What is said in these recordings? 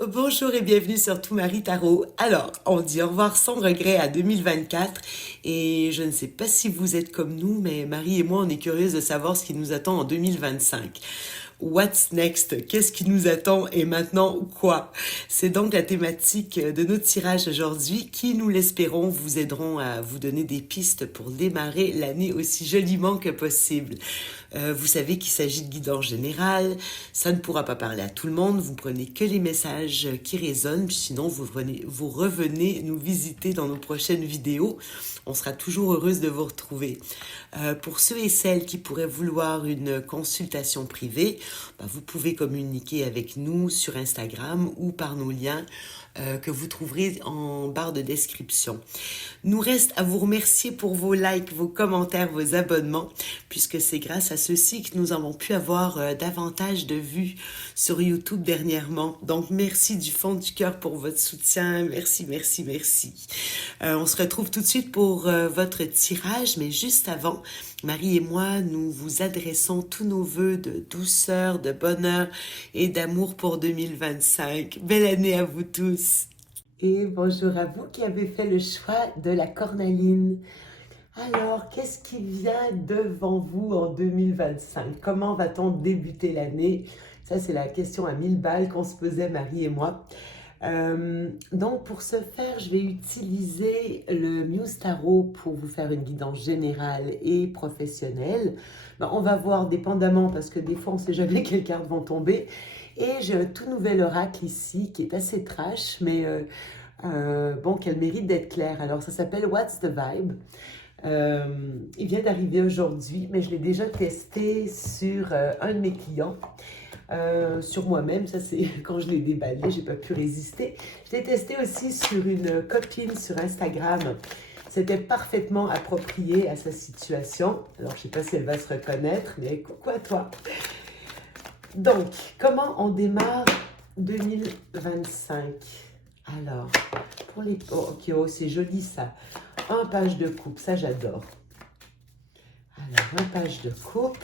Bonjour et bienvenue sur Tout Marie Tarot. Alors, on dit au revoir sans regret à 2024 et je ne sais pas si vous êtes comme nous, mais Marie et moi, on est curieuses de savoir ce qui nous attend en 2025. What's next? Qu'est-ce qui nous attend et maintenant quoi? C'est donc la thématique de notre tirage aujourd'hui qui, nous l'espérons, vous aideront à vous donner des pistes pour démarrer l'année aussi joliment que possible. Vous savez qu'il s'agit de guidance générale, ça ne pourra pas parler à tout le monde, vous prenez que les messages qui résonnent, puis sinon vous revenez nous visiter dans nos prochaines vidéos. On sera toujours heureuse de vous retrouver. Pour ceux et celles qui pourraient vouloir une consultation privée, vous pouvez communiquer avec nous sur Instagram ou par nos liens que vous trouverez en barre de description. Nous reste à vous remercier pour vos likes, vos commentaires, vos abonnements, puisque c'est grâce à ceux-ci que nous avons pu avoir davantage de vues sur YouTube dernièrement. Donc, merci du fond du cœur pour votre soutien. Merci, merci, merci. On se retrouve tout de suite pour votre tirage, mais juste avant, Marie et moi, nous vous adressons tous nos vœux de douceur, de bonheur et d'amour pour 2025. Belle année à vous tous! Et bonjour à vous qui avez fait le choix de la cornaline. Alors, qu'est-ce qui vient devant vous en 2025? Comment va-t-on débuter l'année? Ça, c'est la question à 1000 balles qu'on se posait, Marie et moi. Donc, pour ce faire, je vais utiliser le Muse Tarot pour vous faire une guidance générale et professionnelle. On va voir dépendamment, parce que des fois, on ne sait jamais quelles cartes vont tomber. Et j'ai un tout nouvel oracle ici, qui est assez trash, mais bon, qu'elle mérite d'être claire. Alors, ça s'appelle What's the Vibe? Il vient d'arriver aujourd'hui, mais je l'ai déjà testé sur un de mes clients. Sur moi-même, ça c'est quand je l'ai déballé, j'ai pas pu résister. Je l'ai testé aussi sur une copine sur Instagram. C'était parfaitement approprié à sa situation. Alors je sais pas si elle va se reconnaître, mais coucou à toi. Donc, comment on démarre 2025? Alors, pour les... Oh, ok, oh, c'est joli ça. Un page de coupe, ça j'adore. Alors, un page de coupe.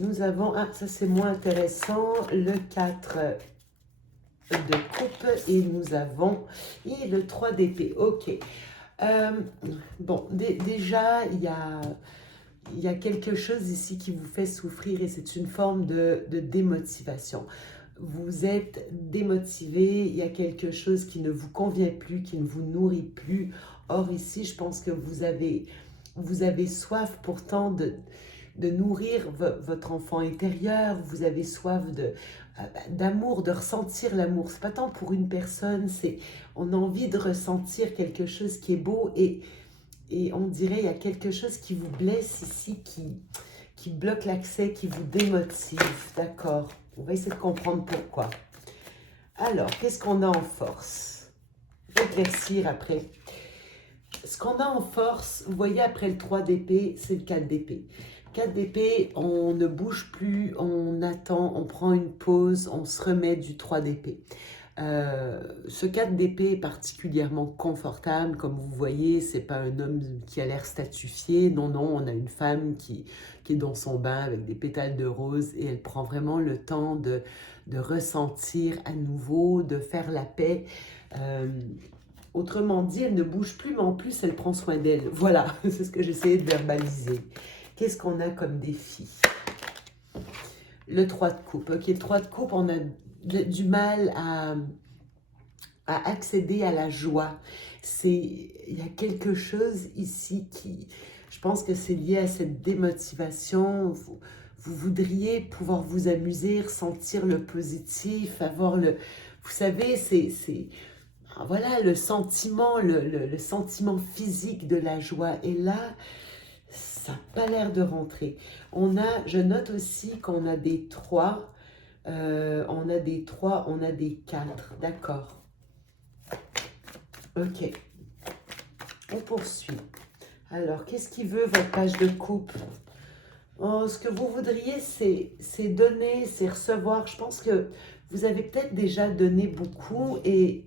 Nous avons, ça c'est moins intéressant, le 4 de coupe et nous avons le 3 d'épée. Ok. Bon, déjà, il y a quelque chose ici qui vous fait souffrir et c'est une forme de démotivation. Vous êtes démotivé, il y a quelque chose qui ne vous convient plus, qui ne vous nourrit plus. Or ici, je pense que vous avez soif pourtant de nourrir votre enfant intérieur, vous avez soif d'amour, de ressentir l'amour. C'est pas tant pour une personne, c'est on a envie de ressentir quelque chose qui est beau et on dirait il y a quelque chose qui vous blesse ici, qui bloque l'accès, qui vous démotive. D'accord, on va essayer de comprendre pourquoi. Alors, qu'est-ce qu'on a en force? Je vais éclaircir après. Ce qu'on a en force, vous voyez après le 3 d'épée, c'est le 4 d'épée. 4 d'épée, on ne bouge plus, on attend, on prend une pause, on se remet du 3 d'épée. Ce 4 d'épée est particulièrement confortable, comme vous voyez, c'est pas un homme qui a l'air statufié, non, non, on a une femme qui est dans son bain avec des pétales de rose et elle prend vraiment le temps de ressentir à nouveau, de faire la paix. Autrement dit, elle ne bouge plus, mais en plus, elle prend soin d'elle. Voilà, c'est ce que j'essayais de verbaliser. Qu'est-ce qu'on a comme défi? Le 3 de coupe. Ok, le 3 de coupe, on a du mal à accéder à la joie. Il y a quelque chose ici qui... Je pense que c'est lié à cette démotivation. Vous voudriez pouvoir vous amuser, ressentir le positif, avoir le... Vous savez, voilà, le sentiment, le sentiment physique de la joie. Et là, ça n'a pas l'air de rentrer. Je note aussi qu'on a des 3, on a des 3, on a des 4. D'accord. Ok. On poursuit. Alors, qu'est-ce qui veut votre page de coupe? Oh, ce que vous voudriez, c'est donner, c'est recevoir. Je pense que vous avez peut-être déjà donné beaucoup et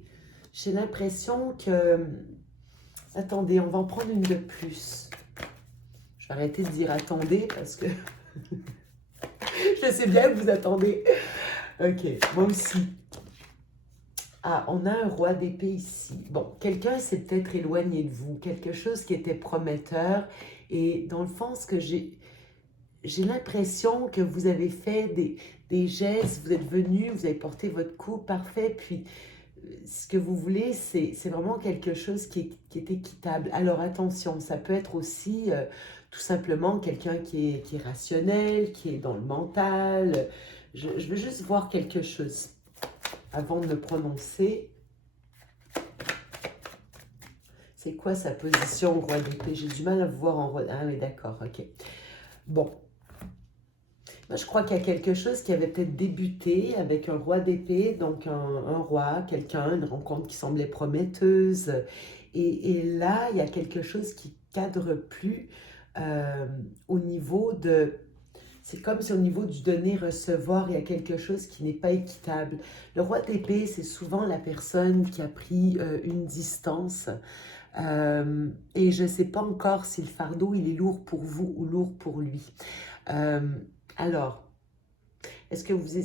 j'ai l'impression que... Attendez, on va en prendre une de plus. Je vais arrêter de dire attendez parce que je sais bien que vous attendez. Ok, moi aussi. Ah, on a un roi d'épée ici. Bon, quelqu'un s'est peut-être éloigné de vous, quelque chose qui était prometteur. Et dans le fond, ce que j'ai l'impression que vous avez fait des gestes, vous êtes venu, vous avez porté votre coup parfait, puis ce que vous voulez, c'est vraiment quelque chose qui est équitable. Alors attention, ça peut être aussi tout simplement quelqu'un qui est rationnel, qui est dans le mental. Je veux juste voir quelque chose avant de me prononcer. C'est quoi sa position, roi d'épée? J'ai du mal à vous voir en roi. Ah oui, d'accord, ok. Bon, moi, je crois qu'il y a quelque chose qui avait peut-être débuté avec un roi d'épée, donc un roi, quelqu'un, une rencontre qui semblait prometteuse. Et là, il y a quelque chose qui cadre plus euh, au niveau de... C'est comme si au niveau du donner-recevoir, il y a quelque chose qui n'est pas équitable. Le roi d'épée, c'est souvent la personne qui a pris une distance. Et je ne sais pas encore si le fardeau, il est lourd pour vous ou lourd pour lui. Euh, alors, est-ce que vous...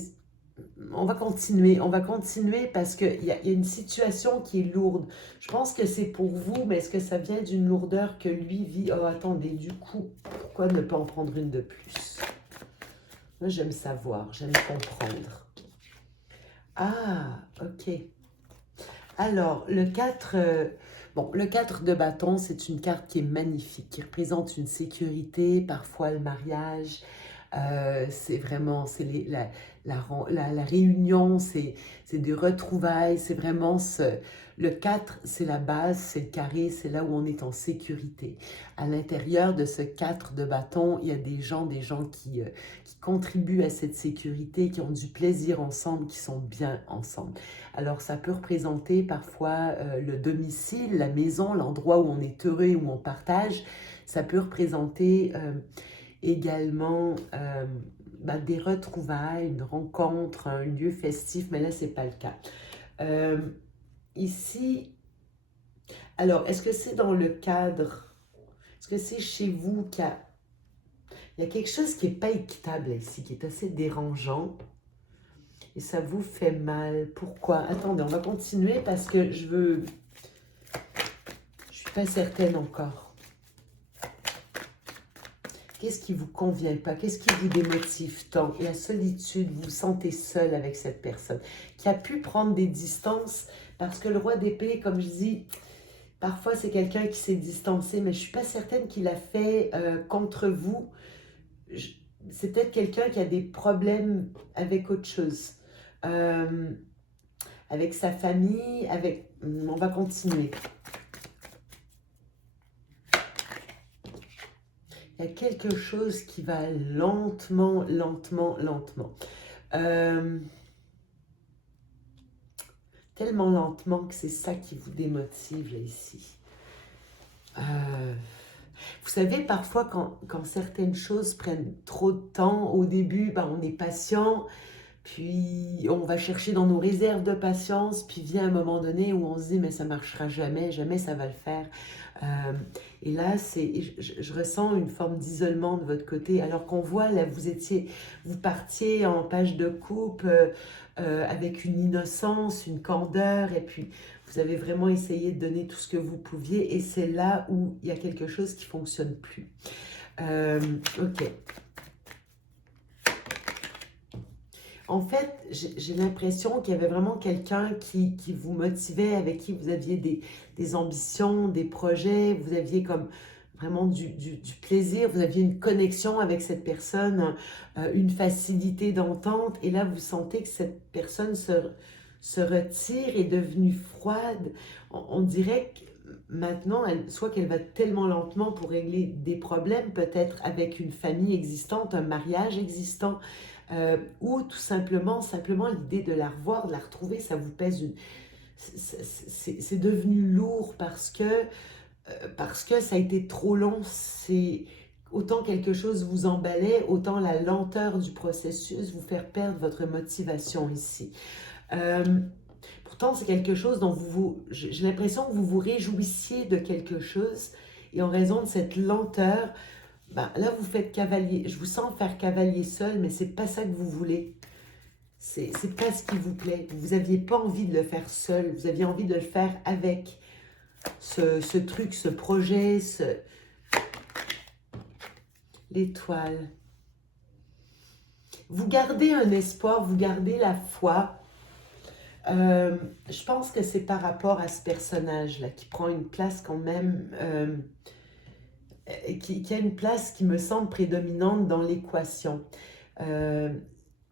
on va continuer parce qu'il y a une situation qui est lourde. Je pense que c'est pour vous, mais est-ce que ça vient d'une lourdeur que lui vit? Oh, attendez, du coup, pourquoi ne pas en prendre une de plus? Moi, j'aime savoir, j'aime comprendre. Ah, ok. Alors, bon, le 4 de bâton, c'est une carte qui est magnifique, qui représente une sécurité, parfois le mariage. C'est vraiment, la réunion, c'est des retrouvailles, c'est vraiment le 4, c'est la base, c'est le carré, c'est là où on est en sécurité. À l'intérieur de ce 4 de bâton, il y a des gens qui contribuent à cette sécurité, qui ont du plaisir ensemble, qui sont bien ensemble. Alors, ça peut représenter parfois le domicile, la maison, l'endroit où on est heureux, où on partage. Ça peut représenter également des retrouvailles, une rencontre, un lieu festif, mais là, ce n'est pas le cas. Euh, Ici, alors, est-ce que c'est dans le cadre, est-ce que c'est chez vous il y a quelque chose qui n'est pas équitable ici, qui est assez dérangeant et ça vous fait mal? Pourquoi? Attendez, on va continuer parce que je suis pas certaine encore. Qu'est-ce qui vous convient pas? Qu'est-ce qui vous démotive tant? La solitude, vous vous sentez seul avec cette personne qui a pu prendre des distances parce que le roi d'épée, comme je dis, parfois c'est quelqu'un qui s'est distancé, mais je suis pas certaine qu'il a fait contre vous. C'est peut-être quelqu'un qui a des problèmes avec autre chose. Euh, Avec sa famille, avec... On va continuer. Il y a quelque chose qui va lentement, lentement, lentement. Tellement lentement que c'est ça qui vous démotive là, ici. Vous savez, parfois, quand certaines choses prennent trop de temps, au début, on est patient, puis on va chercher dans nos réserves de patience, puis vient un moment donné où on se dit, mais ça marchera jamais, jamais ça va le faire. Euh, et là, je ressens une forme d'isolement de votre côté, alors qu'on voit, là, vous partiez en page de coupe avec une innocence, une candeur, et puis vous avez vraiment essayé de donner tout ce que vous pouviez, et c'est là où il y a quelque chose qui ne fonctionne plus. Ok. En fait, j'ai l'impression qu'il y avait vraiment quelqu'un qui vous motivait, avec qui vous aviez des ambitions, des projets, vous aviez comme vraiment du plaisir, vous aviez une connexion avec cette personne, une facilité d'entente, et là vous sentez que cette personne se retire, est devenue froide. On dirait que maintenant, soit qu'elle va tellement lentement pour régler des problèmes, peut-être avec une famille existante, un mariage existant, ou tout simplement, l'idée de la revoir, de la retrouver, ça vous pèse c'est devenu lourd parce que ça a été trop long. C'est autant quelque chose vous emballait, autant la lenteur du processus vous faire perdre votre motivation ici. Euh, Pourtant, c'est quelque chose dont j'ai l'impression que vous vous réjouissiez de quelque chose, et en raison de cette lenteur, là, vous faites cavalier. Je vous sens faire cavalier seul, mais c'est pas ça que vous voulez. c'est pas ce qui vous plaît. Vous n'aviez pas envie de le faire seul. Vous aviez envie de le faire avec ce truc, ce projet, l'étoile. Vous gardez un espoir, vous gardez la foi. Je pense que c'est par rapport à ce personnage-là qui prend une place quand même, qui a une place qui me semble prédominante dans l'équation. Euh,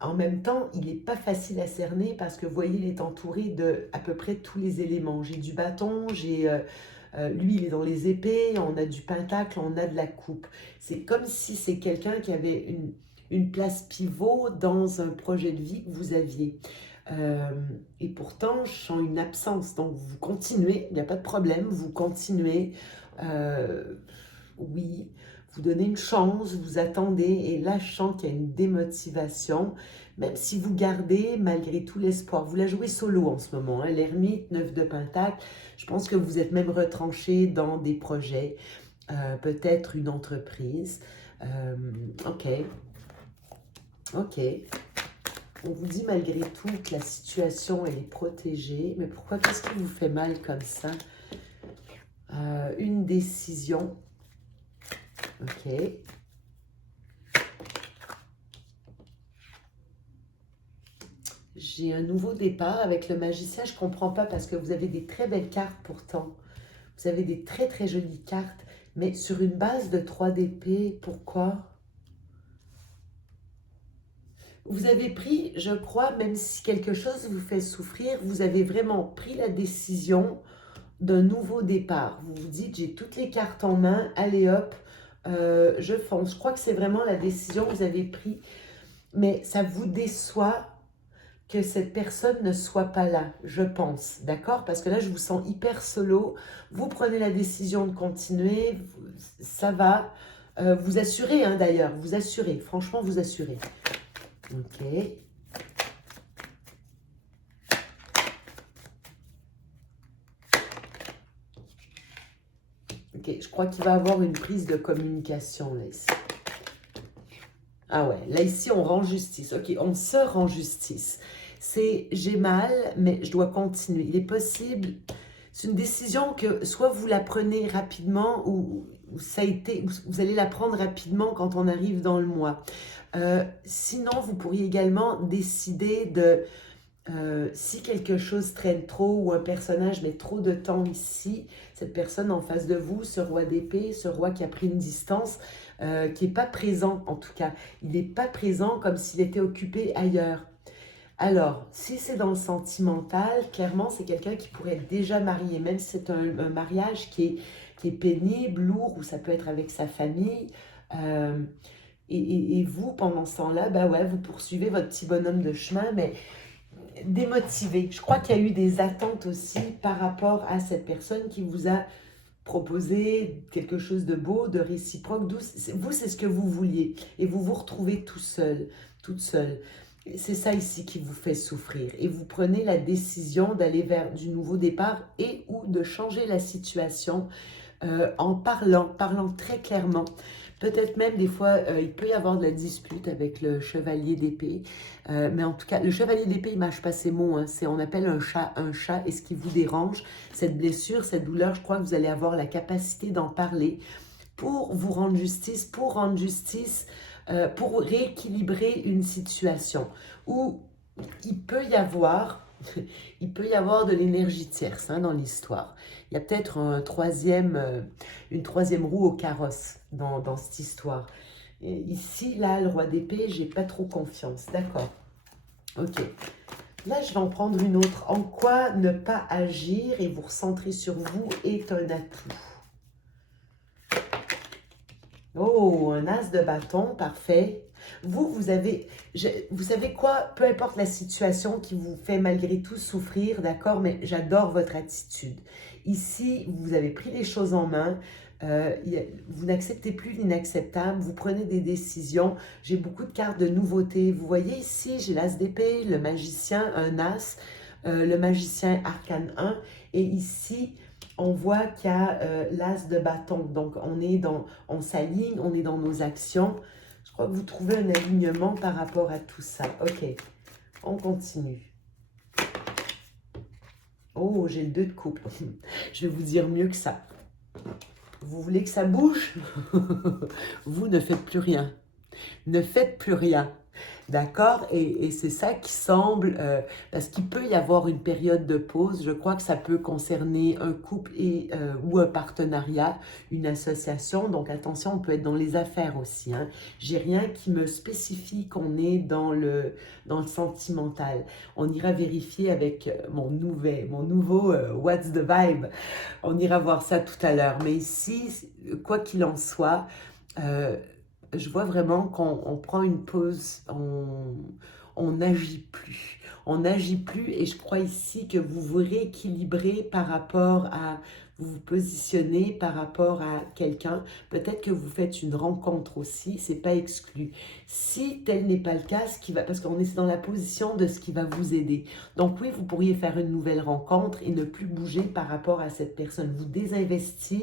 En même temps, il n'est pas facile à cerner parce que vous voyez, il est entouré de à peu près tous les éléments. J'ai du bâton, lui, il est dans les épées, on a du pentacle, on a de la coupe. C'est comme si c'est quelqu'un qui avait une place pivot dans un projet de vie que vous aviez. Euh, et pourtant, je sens une absence. Donc, vous continuez, il n'y a pas de problème, vous continuez. Euh, oui, vous donnez une chance, vous attendez, et là, je sens qu'il y a une démotivation, même si vous gardez malgré tout l'espoir. Vous la jouez solo en ce moment, hein, l'ermite, 9 de pentacle. Je pense que vous êtes même retranché dans des projets, peut-être une entreprise. Ok, ok. On vous dit malgré tout que la situation, elle est protégée. Mais pourquoi, qu'est-ce qui vous fait mal comme ça? Une décision. Ok. J'ai un nouveau départ avec le magicien. Je ne comprends pas parce que vous avez des très belles cartes pourtant. Vous avez des très très jolies cartes. Mais sur une base de 3 d'épée, pourquoi? Vous avez pris, je crois, même si quelque chose vous fait souffrir, vous avez vraiment pris la décision d'un nouveau départ. Vous vous dites, j'ai toutes les cartes en main, allez hop, je fonce. Je crois que c'est vraiment la décision que vous avez prise, mais ça vous déçoit que cette personne ne soit pas là, je pense, d'accord? Parce que là, je vous sens hyper solo, vous prenez la décision de continuer, ça va, vous assurez, hein, d'ailleurs, vous assurez, franchement, vous assurez. Ok. Ok, je crois qu'il va y avoir une prise de communication, là, ici. Ah ouais, là, ici, on rend justice. Ok, on se rend justice. C'est, j'ai mal, mais je dois continuer. Il est possible, c'est une décision que soit vous la prenez rapidement ou ça a été, vous allez la prendre rapidement quand on arrive dans le mois. Sinon, vous pourriez également décider de, si quelque chose traîne trop ou un personnage met trop de temps ici, cette personne en face de vous, ce roi d'épée, ce roi qui a pris une distance, qui n'est pas présent en tout cas. Il n'est pas présent comme s'il était occupé ailleurs. Alors, si c'est dans le sentimental, clairement, c'est quelqu'un qui pourrait être déjà marié, même si c'est un mariage qui est pénible, lourd, ou ça peut être avec sa famille. Euh, et vous, pendant ce temps-là, bah ouais, vous poursuivez votre petit bonhomme de chemin, mais démotivé. Je crois qu'il y a eu des attentes aussi par rapport à cette personne qui vous a proposé quelque chose de beau, de réciproque. Vous, c'est ce que vous vouliez. Et vous vous retrouvez tout seul, toute seule. C'est ça ici qui vous fait souffrir. Et vous prenez la décision d'aller vers du nouveau départ et ou de changer la situation en parlant très clairement. Peut-être même des fois, il peut y avoir de la dispute avec le chevalier d'épée. Mais en tout cas, le chevalier d'épée, il ne mâche pas ses mots. Hein. On appelle un chat. Et ce qui vous dérange, cette blessure, cette douleur, je crois que vous allez avoir la capacité d'en parler pour vous rendre justice, pour rééquilibrer une situation où il peut y avoir, il peut y avoir de l'énergie tierce, hein, dans l'histoire. Il y a peut-être une troisième roue au carrosse dans cette histoire. Et ici, là, le roi d'épée, j'ai pas trop confiance. D'accord. Ok. Là, je vais en prendre une autre. En quoi ne pas agir et vous recentrer sur vous est un atout? Oh, un as de bâton, parfait. Vous savez quoi? Peu importe la situation qui vous fait malgré tout souffrir, d'accord? Mais j'adore votre attitude. Ici, vous avez pris les choses en main. Vous n'acceptez plus l'inacceptable. Vous prenez des décisions. J'ai beaucoup de cartes de nouveautés. Vous voyez ici, j'ai l'as d'épée, le magicien, un as, le magicien arcane 1. Et ici, on voit qu'il y a l'as de bâton. Donc, on s'aligne, on est dans nos actions. Je crois que vous trouvez un alignement par rapport à tout ça. Ok, On continue. Oh, j'ai le 2 de coupe. Je vais vous dire mieux que ça. Vous voulez que ça bouge? Vous ne faites plus rien. Ne faites plus rien. D'accord? Et c'est ça qui semble, parce qu'il peut y avoir une période de pause. Je crois que ça peut concerner un couple ou un partenariat, une association. Donc attention, on peut être dans les affaires aussi. Hein. J'ai rien qui me spécifie qu'on est dans le sentimental. On ira vérifier avec mon nouveau What's the Vibe. On ira voir ça tout à l'heure. Mais ici, quoi qu'il en soit, je vois vraiment qu'on prend une pause, on n'agit plus. On n'agit plus et je crois ici que vous vous rééquilibrez par rapport à, vous vous positionnez par rapport à quelqu'un. Peut-être que vous faites une rencontre aussi, c'est pas exclu. Si tel n'est pas le cas, parce qu'on est dans la position de ce qui va vous aider. Donc oui, vous pourriez faire une nouvelle rencontre et ne plus bouger par rapport à cette personne. Vous désinvestir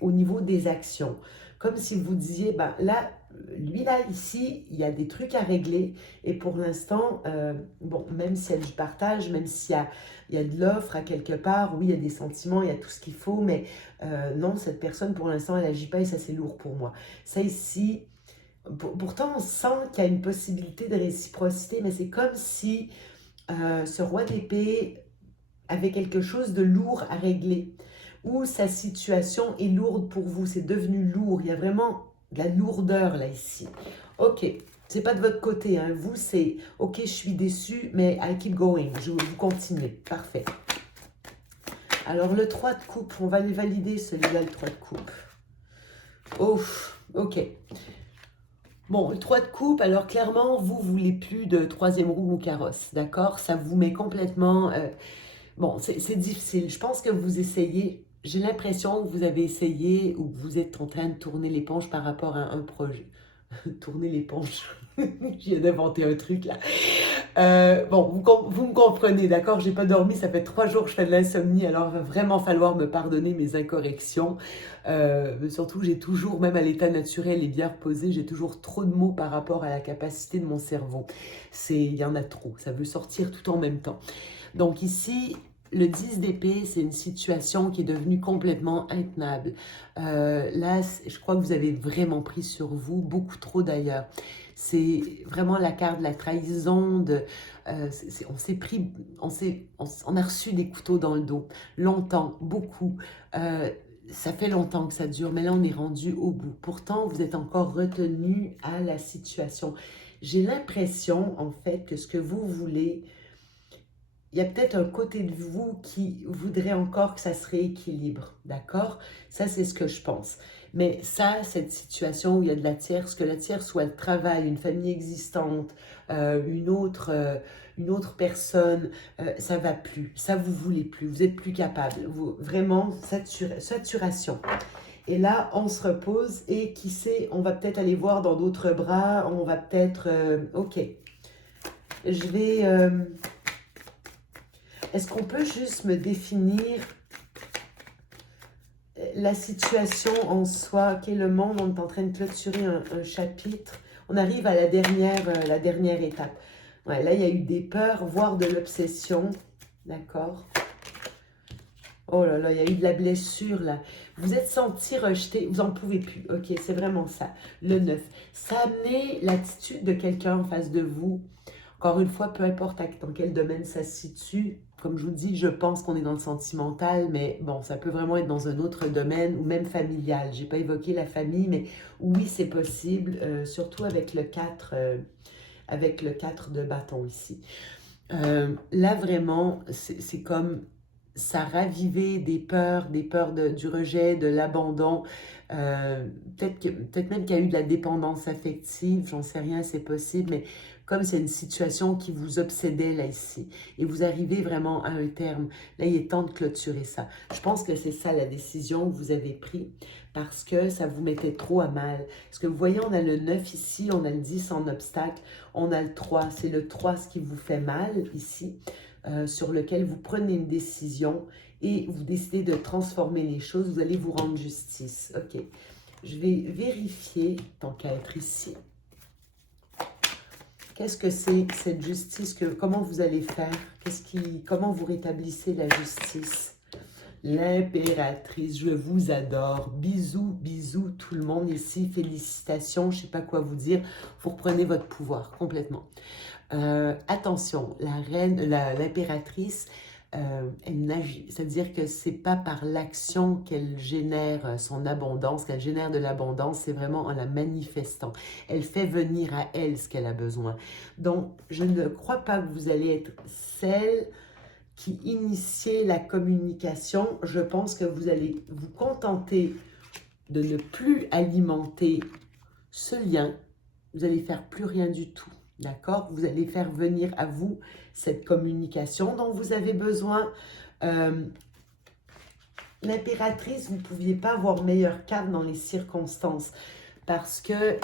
au niveau des actions. Comme si vous disiez, ben là, lui là, ici, il y a des trucs à régler. Et pour l'instant, bon, même s'il y a du partage, même il y a de l'offre à quelque part, oui, il y a des sentiments, il y a tout ce qu'il faut, mais non, cette personne, pour l'instant, elle n'agit pas et ça, c'est lourd pour moi. Ça ici, pourtant, on sent qu'il y a une possibilité de réciprocité, mais c'est comme si ce roi d'épée avait quelque chose de lourd à régler ou sa situation est lourde pour vous, c'est devenu lourd, il y a vraiment de la lourdeur là ici. Ok, c'est pas de votre côté, hein. Vous c'est ok, je suis déçu, mais I keep going, vous continuez, parfait. Alors le 3 de coupe, on va les valider celui-là, le 3 de coupe. Oh, ok. Bon, le 3 de coupe, alors clairement, vous voulez plus de troisième roue ou carrosse, d'accord? Ça vous met complètement... bon, c'est difficile. Je pense que vous essayez... J'ai l'impression que vous avez essayé ou que vous êtes en train de tourner l'éponge par rapport à un projet. Tourner l'éponge. Je viens d'inventer un truc là. Bon, vous me comprenez, d'accord? J'ai pas dormi, ça fait 3 jours que je fais de l'insomnie, alors il va vraiment falloir me pardonner mes incorrections. Surtout, j'ai toujours, même à l'état naturel et bien reposé, j'ai toujours trop de mots par rapport à la capacité de mon cerveau. Il y en a trop, ça veut sortir tout en même temps. Donc ici, le 10 d'épée, c'est une situation qui est devenue complètement intenable. Là, je crois que vous avez vraiment pris sur vous, beaucoup trop d'ailleurs. C'est vraiment la carte de la trahison, on s'est pris, on a reçu des couteaux dans le dos, longtemps, beaucoup. Ça fait longtemps que ça dure, mais là, on est rendu au bout. Pourtant, vous êtes encore retenu à la situation. J'ai l'impression, en fait, que ce que vous voulez... Il y a peut-être un côté de vous qui voudrait encore que ça se rééquilibre, d'accord? Ça, c'est ce que je pense. Mais ça, cette situation où il y a de la tierce, que la tierce soit le travail, une famille existante, une autre personne, ça va plus. Ça, vous voulez plus. Vous êtes plus capable. Vraiment, saturation. Et là, on se repose et qui sait, on va peut-être aller voir dans d'autres bras, on va peut-être... ok, je vais... Est-ce qu'on peut juste me définir la situation en soi? Ok, le monde, on est en train de clôturer un chapitre. On arrive à la dernière étape. Ouais, là, il y a eu des peurs, voire de l'obsession. D'accord? Oh là là, il y a eu de la blessure, là. Vous êtes senti rejeté, vous n'en pouvez plus. Ok, c'est vraiment ça. Le 9. Ça a amené l'attitude de quelqu'un en face de vous. Encore une fois, peu importe dans quel domaine ça se situe, comme je vous dis, je pense qu'on est dans le sentimental, mais bon, ça peut vraiment être dans un autre domaine ou même familial. Je n'ai pas évoqué la famille, mais oui, c'est possible, surtout avec le 4, de bâton ici. Là, vraiment, c'est comme ça ravivait des peurs du rejet, de l'abandon. Peut-être même qu'il y a eu de la dépendance affective, j'en sais rien, c'est possible, mais comme c'est une situation qui vous obsédait là ici, et vous arrivez vraiment à un terme, là il est temps de clôturer ça. Je pense que c'est ça la décision que vous avez prise, parce que ça vous mettait trop à mal. Parce que vous voyez, on a le 9 ici, on a le 10 en obstacle, on a le 3, c'est le 3 ce qui vous fait mal ici, sur lequel vous prenez une décision et vous décidez de transformer les choses, vous allez vous rendre justice. Ok, je vais vérifier, tant qu'à être ici. Qu'est-ce que c'est cette justice? Comment vous allez faire? Comment vous rétablissez la justice? L'impératrice, je vous adore. Bisous, bisous tout le monde ici. Félicitations, je ne sais pas quoi vous dire. Vous reprenez votre pouvoir complètement. Attention, l'impératrice, elle n'agit, c'est-à-dire que c'est pas par l'action qu'elle génère son abondance, qu'elle génère de l'abondance, c'est vraiment en la manifestant. Elle fait venir à elle ce qu'elle a besoin. Donc, je ne crois pas que vous allez être celle qui initie la communication. Je pense que vous allez vous contenter de ne plus alimenter ce lien. Vous allez faire plus rien du tout. D'accord? Vous allez faire venir à vous cette communication dont vous avez besoin. L'impératrice, vous ne pouviez pas avoir meilleure carte dans les circonstances parce que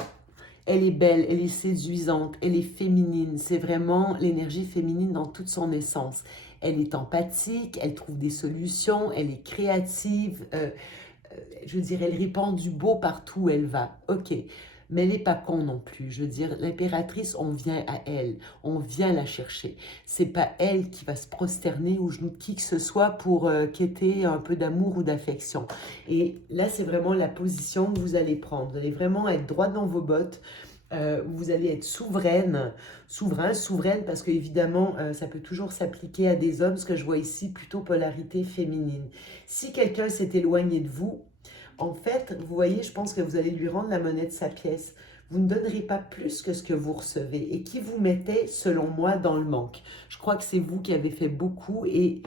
elle est belle, elle est séduisante, elle est féminine. C'est vraiment l'énergie féminine dans toute son essence. Elle est empathique, elle trouve des solutions, elle est créative. Je veux dire, elle répand du beau partout où elle va. Ok. Mais elle n'est pas con non plus. Je veux dire, l'impératrice, on vient à elle. On vient la chercher. C'est pas elle qui va se prosterner ou genoux de qui que ce soit pour quêter un peu d'amour ou d'affection. Et là, c'est vraiment la position que vous allez prendre. Vous allez vraiment être droit dans vos bottes. Vous allez être souveraine, souveraine, parce que évidemment, ça peut toujours s'appliquer à des hommes, ce que je vois ici, plutôt polarité féminine. Si quelqu'un s'est éloigné de vous, en fait, vous voyez, je pense que vous allez lui rendre la monnaie de sa pièce. Vous ne donnerez pas plus que ce que vous recevez et qui vous mettait, selon moi, dans le manque. Je crois que c'est vous qui avez fait beaucoup et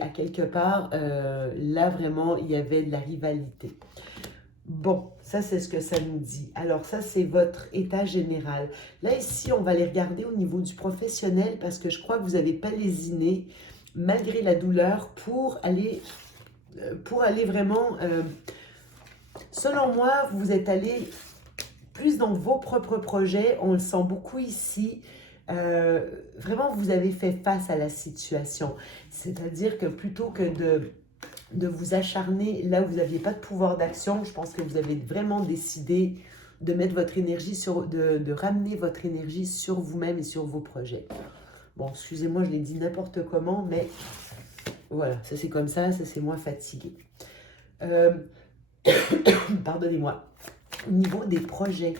à quelque part, là, vraiment, il y avait de la rivalité. Bon, ça, c'est ce que ça nous dit. Alors, ça, c'est votre état général. Là, ici, on va les regarder au niveau du professionnel parce que je crois que vous n'avez pas lésiné, malgré la douleur, pour aller vraiment... selon moi, vous êtes allé plus dans vos propres projets. On le sent beaucoup ici. Vraiment, vous avez fait face à la situation. C'est-à-dire que plutôt que de vous acharner là où vous n'aviez pas de pouvoir d'action, je pense que vous avez vraiment décidé de mettre votre énergie de ramener votre énergie sur vous-même et sur vos projets. Bon, excusez-moi, je l'ai dit n'importe comment, mais voilà, ça c'est comme ça c'est moi fatiguée. Pardonnez-moi. Au niveau des projets,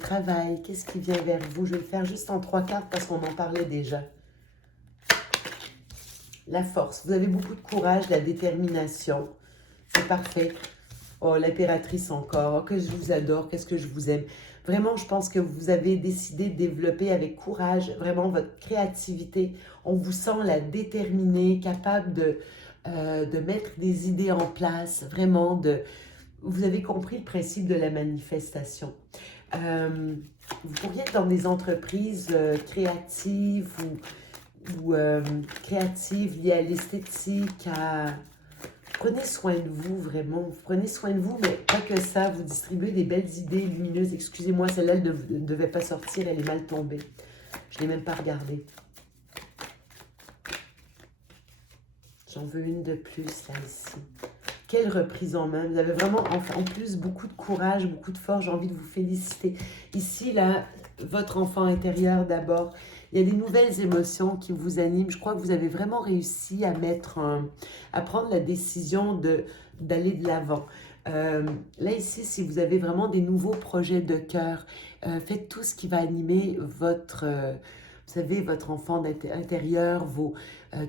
travail, qu'est-ce qui vient vers vous? Je vais le faire juste en 3 cartes parce qu'on en parlait déjà. La force. Vous avez beaucoup de courage, la détermination. C'est parfait. Oh, l'impératrice encore. Oh, que je vous adore, qu'est-ce que je vous aime. Vraiment, je pense que vous avez décidé de développer avec courage vraiment votre créativité. On vous sent la déterminée, capable de mettre des idées en place, vraiment vous avez compris le principe de la manifestation. Vous pourriez être dans des entreprises créatives ou créatives liées à l'esthétique, Prenez soin de vous, vraiment. Prenez soin de vous, mais pas que ça. Vous distribuez des belles idées lumineuses. Excusez-moi, celle-là, elle ne devait pas sortir. Elle est mal tombée. Je ne l'ai même pas regardée. J'en veux une de plus, là, ici. Quelle reprise en main. Vous avez vraiment, en plus, beaucoup de courage, beaucoup de force. J'ai envie de vous féliciter. Ici, là, votre enfant intérieur d'abord. Il y a des nouvelles émotions qui vous animent. Je crois que vous avez vraiment réussi à à prendre la décision d'aller de l'avant. Là, ici, si vous avez vraiment des nouveaux projets de cœur, faites tout ce qui va animer vous savez, votre enfant intérieur,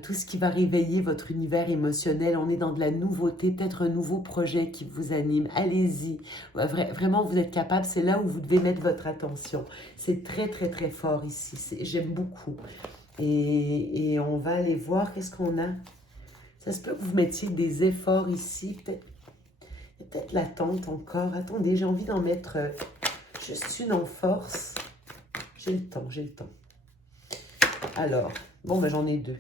tout ce qui va réveiller votre univers émotionnel. On est dans de la nouveauté, peut-être un nouveau projet qui vous anime. Allez-y. Vraiment, vous êtes capable. C'est là où vous devez mettre votre attention. C'est très, très, très fort ici. J'aime beaucoup. Et on va aller voir qu'est-ce qu'on a. Ça se peut que vous mettiez des efforts ici. Peut-être l'attente encore. Attendez, j'ai envie d'en mettre juste une en force. J'ai le temps, j'ai le temps. Alors, bon, ben j'en ai 2.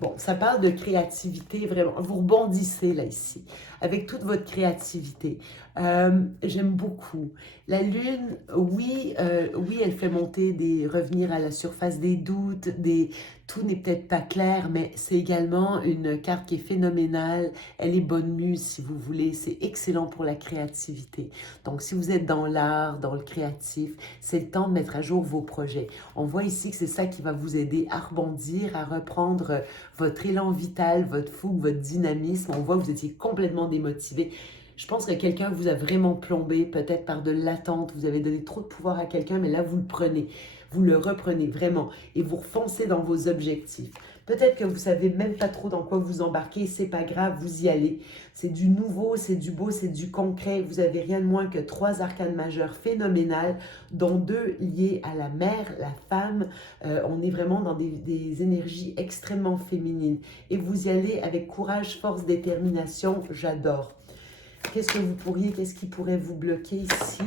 Bon, ça parle de créativité, vraiment. Vous rebondissez là, ici, avec toute votre créativité. J'aime beaucoup. La Lune, oui, elle fait monter revenir à la surface des doutes, des tout n'est peut-être pas clair, mais c'est également une carte qui est phénoménale. Elle est bonne muse, si vous voulez. C'est excellent pour la créativité. Donc, si vous êtes dans l'art, dans le créatif, c'est le temps de mettre à jour vos projets. On voit ici que c'est ça qui va vous aider à rebondir, à reprendre votre élan vital, votre fougue, votre dynamisme. On voit que vous étiez complètement démotivé. Je pense que quelqu'un vous a vraiment plombé, peut-être par de l'attente. Vous avez donné trop de pouvoir à quelqu'un, mais là, vous le prenez. Vous le reprenez vraiment et vous refoncez dans vos objectifs. Peut-être que vous savez même pas trop dans quoi vous embarquez, c'est pas grave, vous y allez. C'est du nouveau, c'est du beau, c'est du concret. Vous avez rien de moins que 3 arcanes majeures phénoménales, dont 2 liées à la mère, la femme. On est vraiment dans des énergies extrêmement féminines. Et vous y allez avec courage, force, détermination. J'adore. Qu'est-ce qui pourrait vous bloquer ici?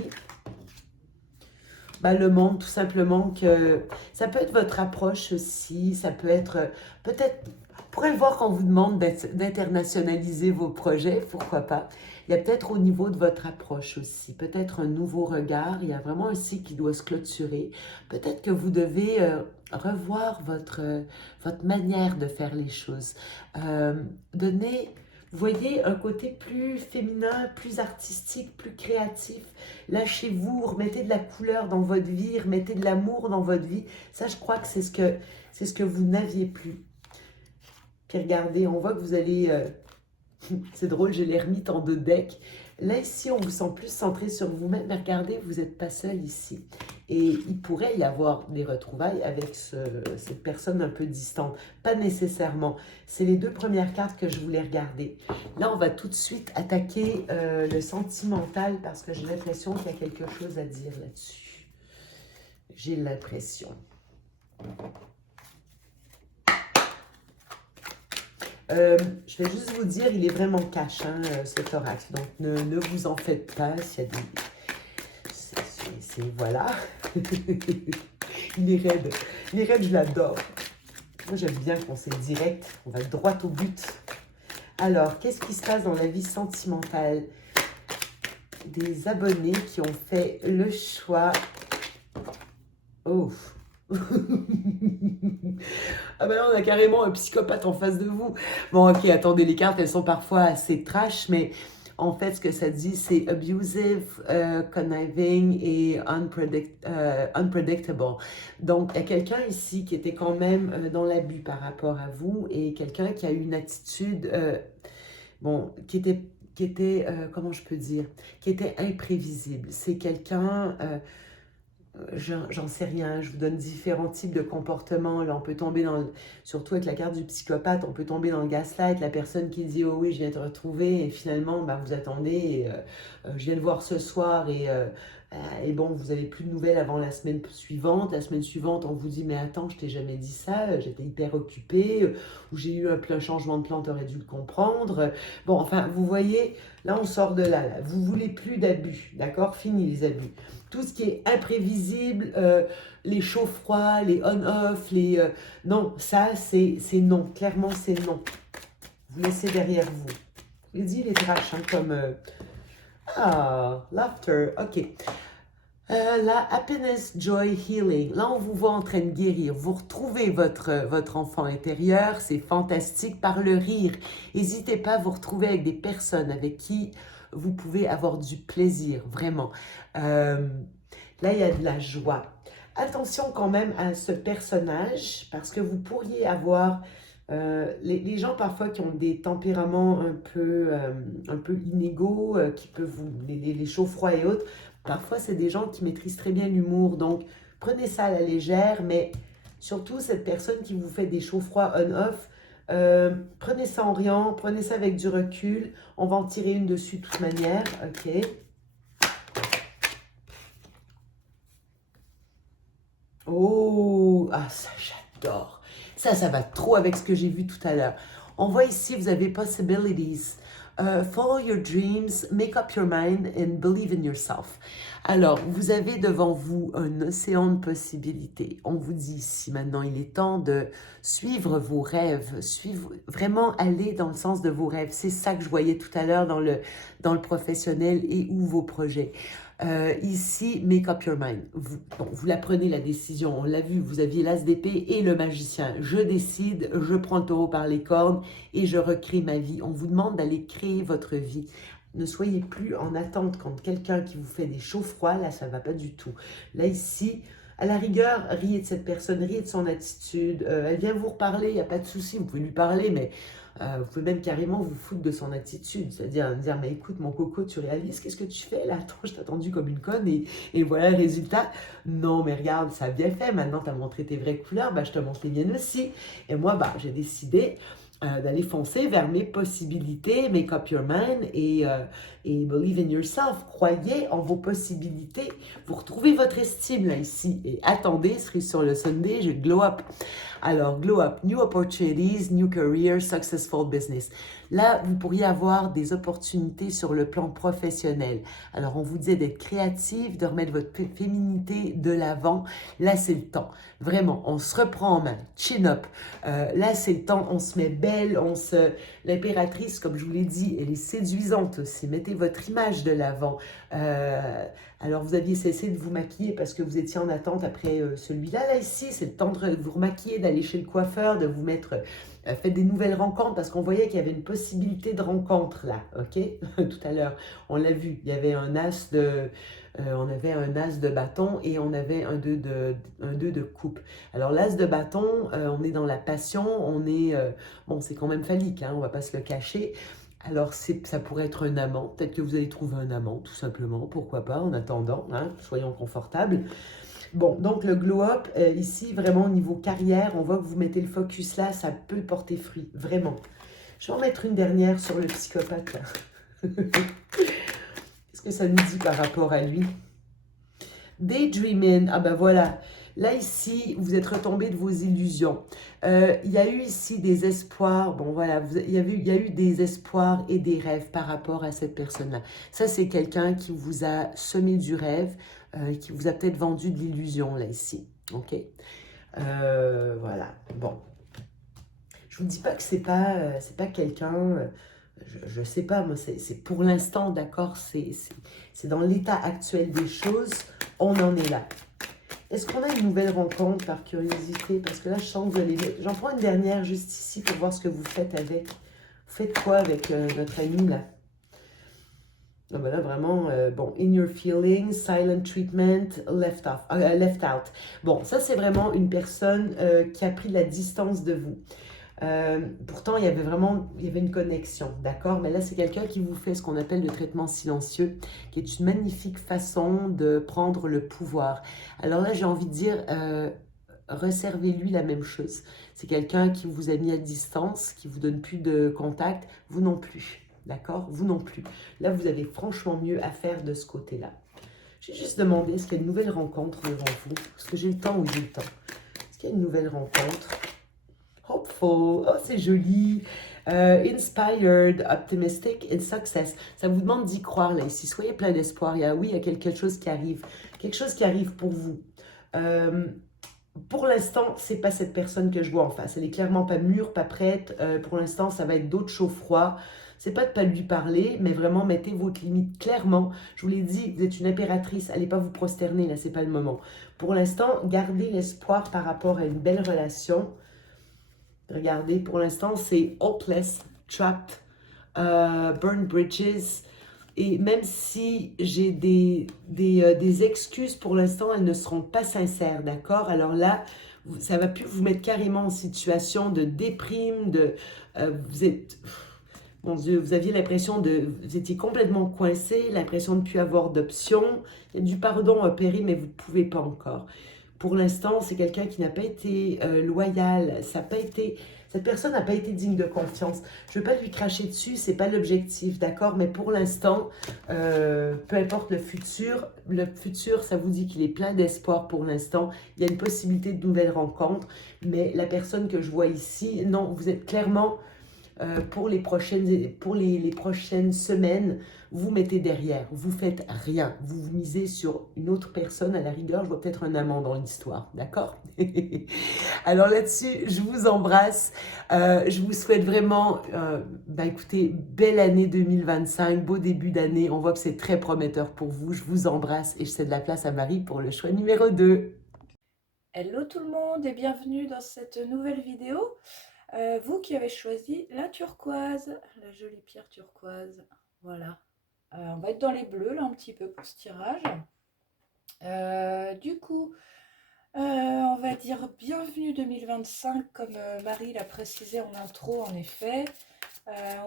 Le monde, tout simplement, que ça peut être votre approche aussi, ça peut être, peut-être, vous pourrez le voir quand on vous demande d'internationaliser vos projets, pourquoi pas. Il y a peut-être au niveau de votre approche aussi, peut-être un nouveau regard, il y a vraiment un cycle qui doit se clôturer. Peut-être que vous devez revoir votre manière de faire les choses. Donner... Vous voyez un côté plus féminin, plus artistique, plus créatif. Lâchez-vous, remettez de la couleur dans votre vie, remettez de l'amour dans votre vie. Ça, je crois que c'est ce que vous n'aviez plus. Puis regardez, on voit que vous allez... c'est drôle, j'ai l'ermite en 2 decks. Là, ici, on vous sent plus centré sur vous-même. Mais regardez, vous n'êtes pas seul ici. Et il pourrait y avoir des retrouvailles avec cette personne un peu distante. Pas nécessairement. C'est les 2 premières cartes que je voulais regarder. Là, on va tout de suite attaquer le sentimental parce que j'ai l'impression qu'il y a quelque chose à dire là-dessus. J'ai l'impression. Je vais juste vous dire, il est vraiment cash, hein, cet oracle. Donc, ne vous en faites pas. S'il y a des... voilà. Il est raide. Il est raide, je l'adore. Moi, j'aime bien quand c'est direct. On va droit au but. Alors, qu'est-ce qui se passe dans la vie sentimentale des abonnés qui ont fait le choix... Oh. Ah ben là, on a carrément un psychopathe en face de vous. Bon, ok, attendez, les cartes, elles sont parfois assez trash, mais en fait, ce que ça dit, c'est abusive, conniving et unpredictable. Donc, il y a quelqu'un ici qui était quand même dans l'abus par rapport à vous et quelqu'un qui a eu une attitude, qui était comment je peux dire, qui était imprévisible. C'est quelqu'un... j'en sais rien, je vous donne différents types de comportements. Là, on peut tomber surtout avec la carte du psychopathe, on peut tomber dans le gaslight, la personne qui dit « Oh oui, je viens te retrouver » et finalement, vous attendez, et, je viens de voir ce soir et bon, vous n'avez plus de nouvelles avant la semaine suivante. La semaine suivante, on vous dit « Mais attends, je t'ai jamais dit ça, j'étais hyper occupée, ou j'ai eu un changement de plan, tu aurais dû le comprendre. » Bon, enfin, vous voyez, là, on sort de là. Vous voulez plus d'abus, d'accord? Fini les abus. Tout ce qui est imprévisible, les chauds-froids, les on-off, non, ça, c'est non. Clairement, c'est non. Vous laissez derrière vous. Je dit les trash, hein, comme... laughter, ok. La happiness, joy, healing. Là, on vous voit en train de guérir. Vous retrouvez votre enfant intérieur. C'est fantastique par le rire. N'hésitez pas à vous retrouver avec des personnes avec qui vous pouvez avoir du plaisir, vraiment. Là, il y a de la joie. Attention quand même à ce personnage, parce que vous pourriez avoir... les gens parfois qui ont des tempéraments un peu inégaux, qui peuvent les chauds-froids et autres, parfois c'est des gens qui maîtrisent très bien l'humour. Donc, prenez ça à la légère, mais surtout cette personne qui vous fait des chauds-froids on-off, prenez ça en riant, prenez ça avec du recul. On va en tirer une dessus de toute manière, ok? Oh, ça j'adore. Ça va trop avec ce que j'ai vu tout à l'heure. On voit ici, vous avez possibilities. Follow your dreams, make up your mind and believe in yourself. Alors, vous avez devant vous un océan de possibilités. On vous dit ici maintenant, il est temps de suivre vos rêves, vraiment aller dans le sens de vos rêves. C'est ça que je voyais tout à l'heure dans le professionnel et ou vos projets. Ici, make up your mind. Vous la prenez la décision, on l'a vu, vous aviez l'as d'épée et le magicien. Je décide, je prends le taureau par les cornes et je recrée ma vie. On vous demande d'aller créer votre vie. Ne soyez plus en attente quand quelqu'un qui vous fait des chauds-froids, là, ça ne va pas du tout. Là, ici, à la rigueur, riez de cette personne, riez de son attitude. Elle vient vous reparler, il n'y a pas de souci, vous pouvez lui parler, mais vous pouvez même carrément vous foutre de son attitude. C'est-à-dire dire, mais écoute, mon coco, tu réalises, qu'est-ce que tu fais là? Attends, je t'ai attendu comme une conne et voilà le résultat. Non, mais regarde, ça a bien fait. Maintenant, tu as montré tes vraies couleurs, bah, je te montre les miennes aussi. Et moi, bah, j'ai décidé d'aller foncer vers mes possibilités, make up your mind et believe in yourself. Croyez en vos possibilités. Vous retrouvez votre estime là ici. Et attendez, cerise sur le Sunday, je glow up. Alors, glow up, new opportunities, new career, successful business. Là, vous pourriez avoir des opportunités sur le plan professionnel. Alors, on vous disait d'être créatif, de remettre votre féminité de l'avant. Là, c'est le temps. Vraiment, on se reprend en main. Chin up. Là, c'est le temps. On se met belle. L'impératrice, comme je vous l'ai dit, elle est séduisante aussi. Mettez votre image de l'avant. Alors, vous aviez cessé de vous maquiller parce que vous étiez en attente après celui-là. Là, ici, c'est le temps de vous remaquiller, d'aller chez le coiffeur, de vous mettre... faites des nouvelles rencontres parce qu'on voyait qu'il y avait une possibilité de rencontre là, ok? Tout à l'heure, on l'a vu, il y avait un as de bâton et on avait un 2 de coupe. Alors l'as de bâton, on est dans la passion, bon, c'est quand même phallique, hein, on va pas se le cacher. Alors, ça pourrait être un amant. Peut-être que vous allez trouver un amant, tout simplement. Pourquoi pas, en attendant, hein, soyons confortables. Bon, donc le glow-up, ici, vraiment au niveau carrière, on voit que vous mettez le focus là, ça peut porter fruit, vraiment. Je vais en mettre une dernière sur le psychopathe, là. Qu'est-ce que ça nous dit par rapport à lui? Daydreaming, ah ben voilà. Là, ici, vous êtes retombé de vos illusions. Il y a eu ici des espoirs. Bon, voilà, il y a eu des espoirs et des rêves par rapport à cette personne-là. Ça, c'est quelqu'un qui vous a semé du rêve, qui vous a peut-être vendu de l'illusion, là, ici. OK? Voilà. Bon. Je vous dis pas que c'est pas quelqu'un... je sais pas, moi, c'est pour l'instant, d'accord? C'est dans l'état actuel des choses. On en est là. Est-ce qu'on a une nouvelle rencontre par curiosité? Parce que là, je sens que vous allez... J'en prends une dernière juste ici pour voir ce que vous faites avec. Vous faites quoi avec notre ami là? Ah ben là, vraiment, bon, in your feelings, silent treatment, left out. Bon, ça, c'est vraiment une personne qui a pris la distance de vous. Pourtant, il y avait une connexion, d'accord? Mais là, c'est quelqu'un qui vous fait ce qu'on appelle le traitement silencieux, qui est une magnifique façon de prendre le pouvoir. Alors là, j'ai envie de dire, réservez-lui la même chose. C'est quelqu'un qui vous a mis à distance, qui vous donne plus de contact, vous non plus, d'accord? Vous non plus. Là, vous avez franchement mieux à faire de ce côté-là. J'ai juste demandé, est-ce qu'il y a une nouvelle rencontre devant vous? Est-ce que j'ai le temps ou j'ai le temps? Est-ce qu'il y a une nouvelle rencontre? Hopeful, oh c'est joli, inspired, optimistic and success. Ça vous demande d'y croire là ici, soyez plein d'espoir. Oui, il y a quelque chose qui arrive pour vous. Pour l'instant, c'est pas cette personne que je vois en face. Elle est clairement pas mûre, pas prête. Pour l'instant, ça va être d'autres chauds froids. C'est pas de pas lui parler, mais vraiment mettez votre limite clairement. Je vous l'ai dit, vous êtes une impératrice, allez pas vous prosterner, là, c'est pas le moment. Pour l'instant, gardez l'espoir par rapport à une belle relation. Regardez, pour l'instant, c'est hopeless, trapped, burn bridges. Et même si j'ai des excuses, pour l'instant, elles ne seront pas sincères, d'accord? Alors là, ça va plus vous mettre carrément en situation de déprime, vous êtes... Mon Dieu, vous aviez l'impression vous étiez complètement coincé, l'impression de ne plus avoir d'options. Il y a du pardon opéré, mais vous ne pouvez pas encore. Pour l'instant, c'est quelqu'un qui n'a pas été loyal, cette personne n'a pas été digne de confiance. Je ne veux pas lui cracher dessus, ce n'est pas l'objectif, d'accord? Mais pour l'instant, peu importe le futur, ça vous dit qu'il est plein d'espoir pour l'instant. Il y a une possibilité de nouvelles rencontres, mais la personne que je vois ici, non, vous êtes clairement... pour les prochaines semaines, vous mettez derrière, vous faites rien, vous misez sur une autre personne, à la rigueur, je vois peut-être un amant dans l'histoire, d'accord? Alors là-dessus, je vous embrasse. Je vous souhaite vraiment, écoutez, belle année 2025, beau début d'année. On voit que c'est très prometteur pour vous. Je vous embrasse et je cède la place à Marie pour le choix numéro 2. Hello tout le monde et bienvenue dans cette nouvelle vidéo. Vous qui avez choisi la turquoise, la jolie pierre turquoise, voilà. On va être dans les bleus là un petit peu pour ce tirage. Du coup, on va dire bienvenue 2025 comme Marie l'a précisé en intro en effet.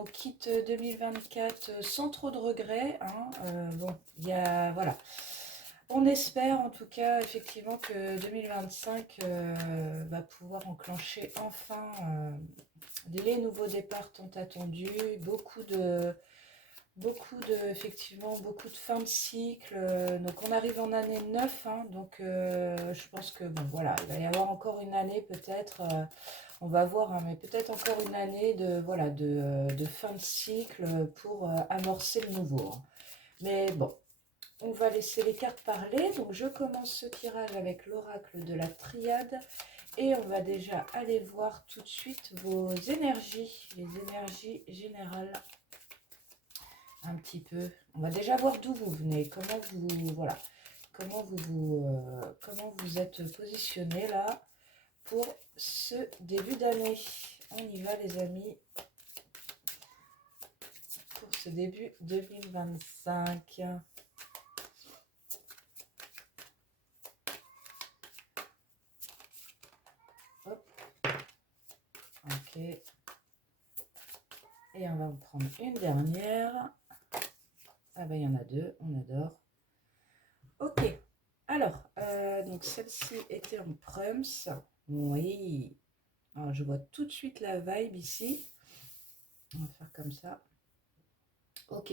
On quitte 2024 sans trop de regrets, hein. Bon, il y a, voilà. On espère en tout cas effectivement que 2025 va pouvoir enclencher enfin les nouveaux départs tant attendus, effectivement, beaucoup de fins de cycle. Donc on arrive en année 9, hein, donc je pense que bon voilà, il va y avoir encore une année peut-être, on va voir, hein, mais peut-être encore une année de, voilà, de fin de cycle pour amorcer le nouveau, hein. Mais bon, on va laisser les cartes parler. Donc je commence ce tirage avec l'oracle de la triade. Et on va déjà aller voir tout de suite vos énergies, les énergies générales. Un petit peu. On va déjà voir d'où vous venez, voilà, comment vous êtes positionné là pour ce début d'année. On y va les amis pour ce début 2025. Hop, ok. Et on va en prendre une dernière. Ah ben il y en a deux, on adore. Ok, alors, donc celle-ci était en Prums. Oui, alors je vois tout de suite la vibe ici. On va faire comme ça. Ok,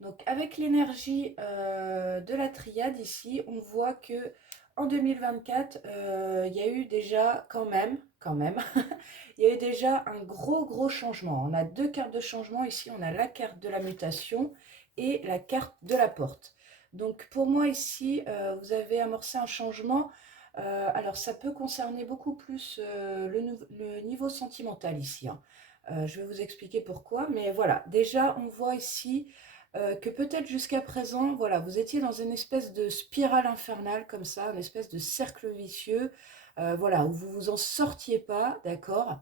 donc avec l'énergie de la triade ici, on voit que en 2024, il y a eu déjà quand même, il y a eu déjà un gros changement. On a deux cartes de changement ici, on a la carte de la mutation et la carte de la porte. Donc pour moi ici, vous avez amorcé un changement. Alors ça peut concerner beaucoup plus le niveau sentimental ici, hein. Je vais vous expliquer pourquoi, mais voilà, déjà on voit ici que peut-être jusqu'à présent, voilà, vous étiez dans une espèce de spirale infernale comme ça, une espèce de cercle vicieux, voilà, où vous vous en sortiez pas, d'accord.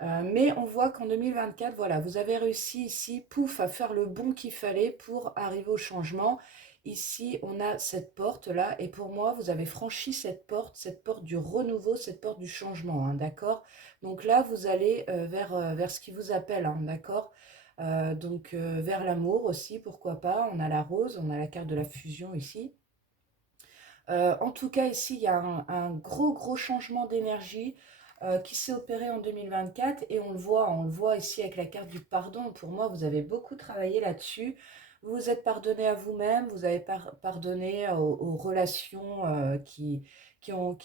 Mais on voit qu'en 2024, voilà, vous avez réussi ici, pouf, à faire le bond qu'il fallait pour arriver au changement. Ici, on a cette porte-là, et pour moi, vous avez franchi cette porte du renouveau, cette porte du changement, hein, d'accord. Donc là, vous allez vers ce qui vous appelle, hein, d'accord. Donc vers l'amour aussi, pourquoi pas. On a la rose, on a la carte de la fusion ici. En tout cas, ici, il y a un gros changement d'énergie qui s'est opéré en 2024 et on le voit ici avec la carte du pardon. Pour moi, vous avez beaucoup travaillé là-dessus. Vous vous êtes pardonné à vous-même, vous avez pardonné aux relations qui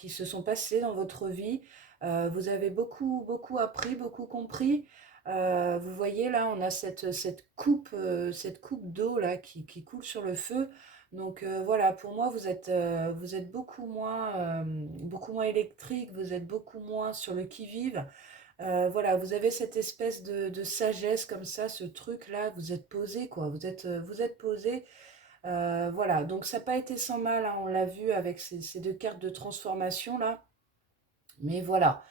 se sont passées dans votre vie. Vous avez beaucoup appris, beaucoup compris. Vous voyez là, on a cette coupe d'eau là qui coule sur le feu. Donc voilà, pour moi, vous êtes beaucoup moins électrique, vous êtes beaucoup moins sur le qui-vive. Voilà, vous avez cette espèce de sagesse comme ça, ce truc-là, vous êtes posé, quoi. Vous êtes posé. Voilà, donc ça n'a pas été sans mal, hein, on l'a vu avec ces deux cartes de transformation là. Mais voilà,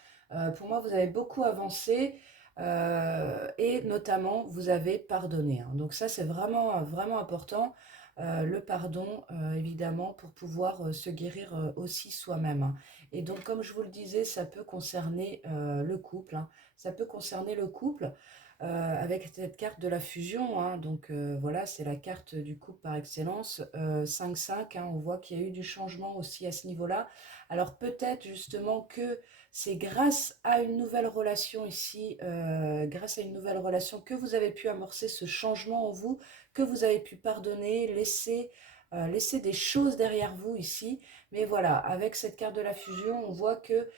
pour moi, vous avez beaucoup avancé et notamment, vous avez pardonné, hein. Donc ça, c'est vraiment important. Le pardon, évidemment, pour pouvoir se guérir aussi soi-même, hein. Et donc, comme je vous le disais, ça peut concerner le couple, hein. Ça peut concerner le couple avec cette carte de la fusion, hein. Donc voilà, c'est la carte du couple par excellence. 5-5, hein, on voit qu'il y a eu du changement aussi à ce niveau-là. Alors peut-être justement que c'est grâce à une nouvelle relation ici, grâce à une nouvelle relation que vous avez pu amorcer ce changement en vous, que vous avez pu pardonner, laisser des choses derrière vous ici. Mais voilà, avec cette carte de la fusion, on voit que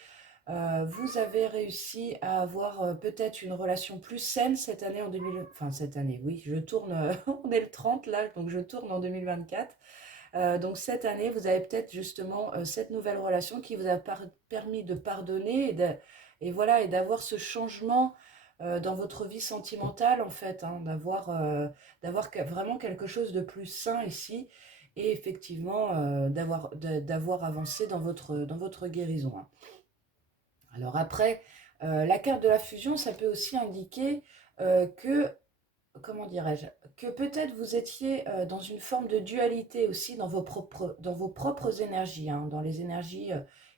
Vous avez réussi à avoir peut-être une relation plus saine cette année en 2000, enfin cette année, oui, je tourne, on est le 30 là, donc je tourne en 2024. Donc cette année, vous avez peut-être justement cette nouvelle relation qui vous a permis de pardonner et voilà, et d'avoir ce changement dans votre vie sentimentale en fait, hein, d'avoir vraiment quelque chose de plus sain ici et effectivement d'avoir avancé dans votre guérison, hein. Alors après, la carte de la fusion, ça peut aussi indiquer que, comment dirais-je, que peut-être vous étiez dans une forme de dualité aussi dans vos propres énergies, hein, dans les énergies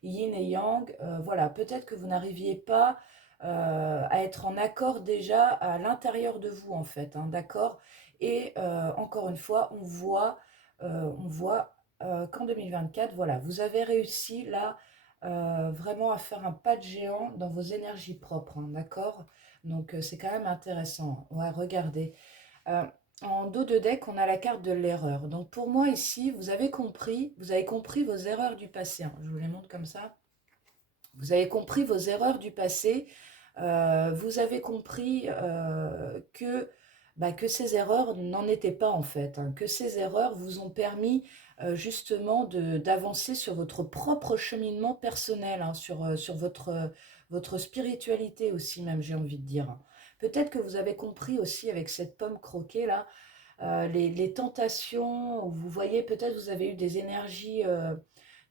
yin et yang. Voilà, peut-être que vous n'arriviez pas à être en accord déjà à l'intérieur de vous, en fait, hein, d'accord? Et encore une fois, on voit qu'en 2024, voilà, vous avez réussi là vraiment à faire un pas de géant dans vos énergies propres, hein, d'accord? Donc c'est quand même intéressant. Ouais, regardez. Euh, En dos de deck, on a la carte de l'erreur. Donc pour moi ici, vous avez compris vos erreurs du passé, hein. Je vous les montre comme ça. Vous avez compris vos erreurs du passé. Vous avez compris que ces erreurs n'en étaient pas en fait, hein, que ces erreurs vous ont permis justement d'avancer sur votre propre cheminement personnel, hein, sur votre spiritualité aussi même, j'ai envie de dire, hein. Peut-être que vous avez compris aussi avec cette pomme croquée là, les tentations, vous voyez, peut-être vous avez eu des énergies,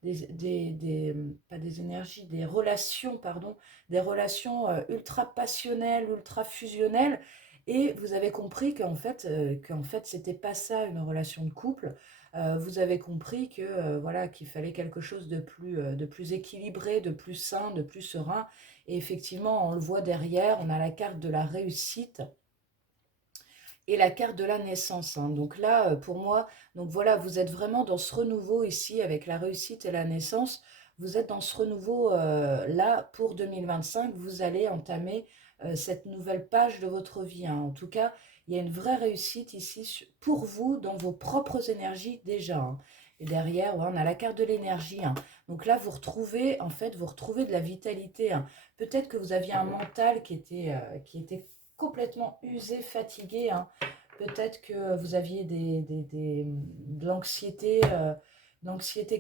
pas des énergies, des relations, pardon, des relations ultra passionnelles, ultra fusionnelles, et vous avez compris qu'en fait, c'était pas ça une relation de couple. Vous avez compris que voilà qu'il fallait quelque chose de plus équilibré, de plus sain, de plus serein. Et effectivement, on le voit derrière, on a la carte de la réussite et la carte de la naissance, hein. Donc là, pour moi, donc voilà, vous êtes vraiment dans ce renouveau ici avec la réussite et la naissance. Vous êtes dans ce renouveau là pour 2025. Vous allez entamer cette nouvelle page de votre vie, hein. En tout cas, il y a une vraie réussite ici pour vous dans vos propres énergies déjà, hein. Et derrière, ouais, on a la carte de l'énergie, hein. Donc là, vous retrouvez, en fait, vous retrouvez de la vitalité, hein. Peut-être que vous aviez un mental qui était complètement usé, fatigué, hein. Peut-être que vous aviez de l'anxiété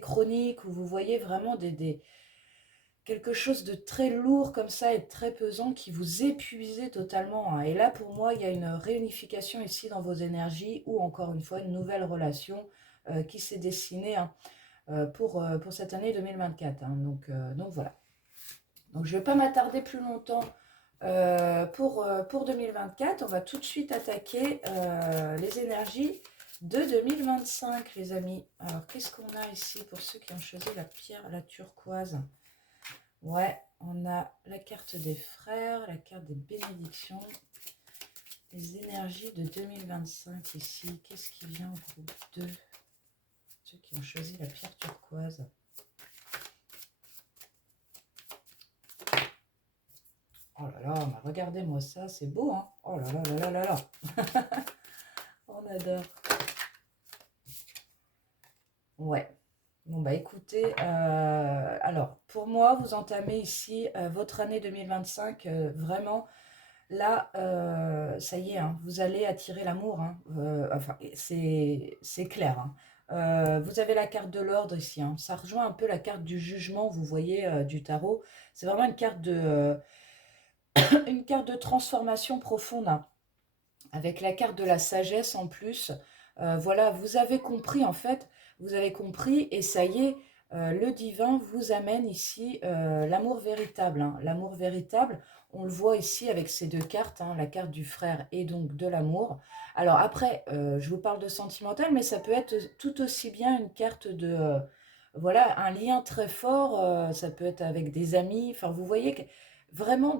chronique, ou vous voyez vraiment quelque chose de très lourd comme ça et de très pesant qui vous épuisait totalement, hein. Et là, pour moi, il y a une réunification ici dans vos énergies, ou encore une fois, une nouvelle relation qui s'est dessinée, hein, pour cette année 2024, hein. Donc voilà. Donc je ne vais pas m'attarder plus longtemps pour 2024. On va tout de suite attaquer les énergies de 2025, les amis. Alors, qu'est-ce qu'on a ici pour ceux qui ont choisi la pierre, la turquoise? Ouais, on a la carte des frères, la carte des bénédictions, les énergies de 2025 ici. Qu'est-ce qui vient au groupe 2? Ceux qui ont choisi la pierre turquoise. Oh là là, mais regardez-moi ça, c'est beau, hein? Oh là là là là là là. On adore. Ouais. Bon, bah écoutez, alors pour moi, vous entamez ici votre année 2025, vraiment, là, ça y est, hein, vous allez attirer l'amour, hein, enfin, c'est clair, hein. Vous avez la carte de l'ordre ici, hein, ça rejoint un peu la carte du jugement, vous voyez, du tarot. C'est vraiment une carte de transformation profonde, hein, avec la carte de la sagesse en plus. Voilà, vous avez compris en fait, vous avez compris et ça y est, le divin vous amène ici l'amour véritable, hein. L'amour véritable, on le voit ici avec ces deux cartes, hein, la carte du frère et donc de l'amour. Alors après, je vous parle de sentimental, mais ça peut être tout aussi bien une carte de... voilà, un lien très fort, ça peut être avec des amis, enfin vous voyez que vraiment,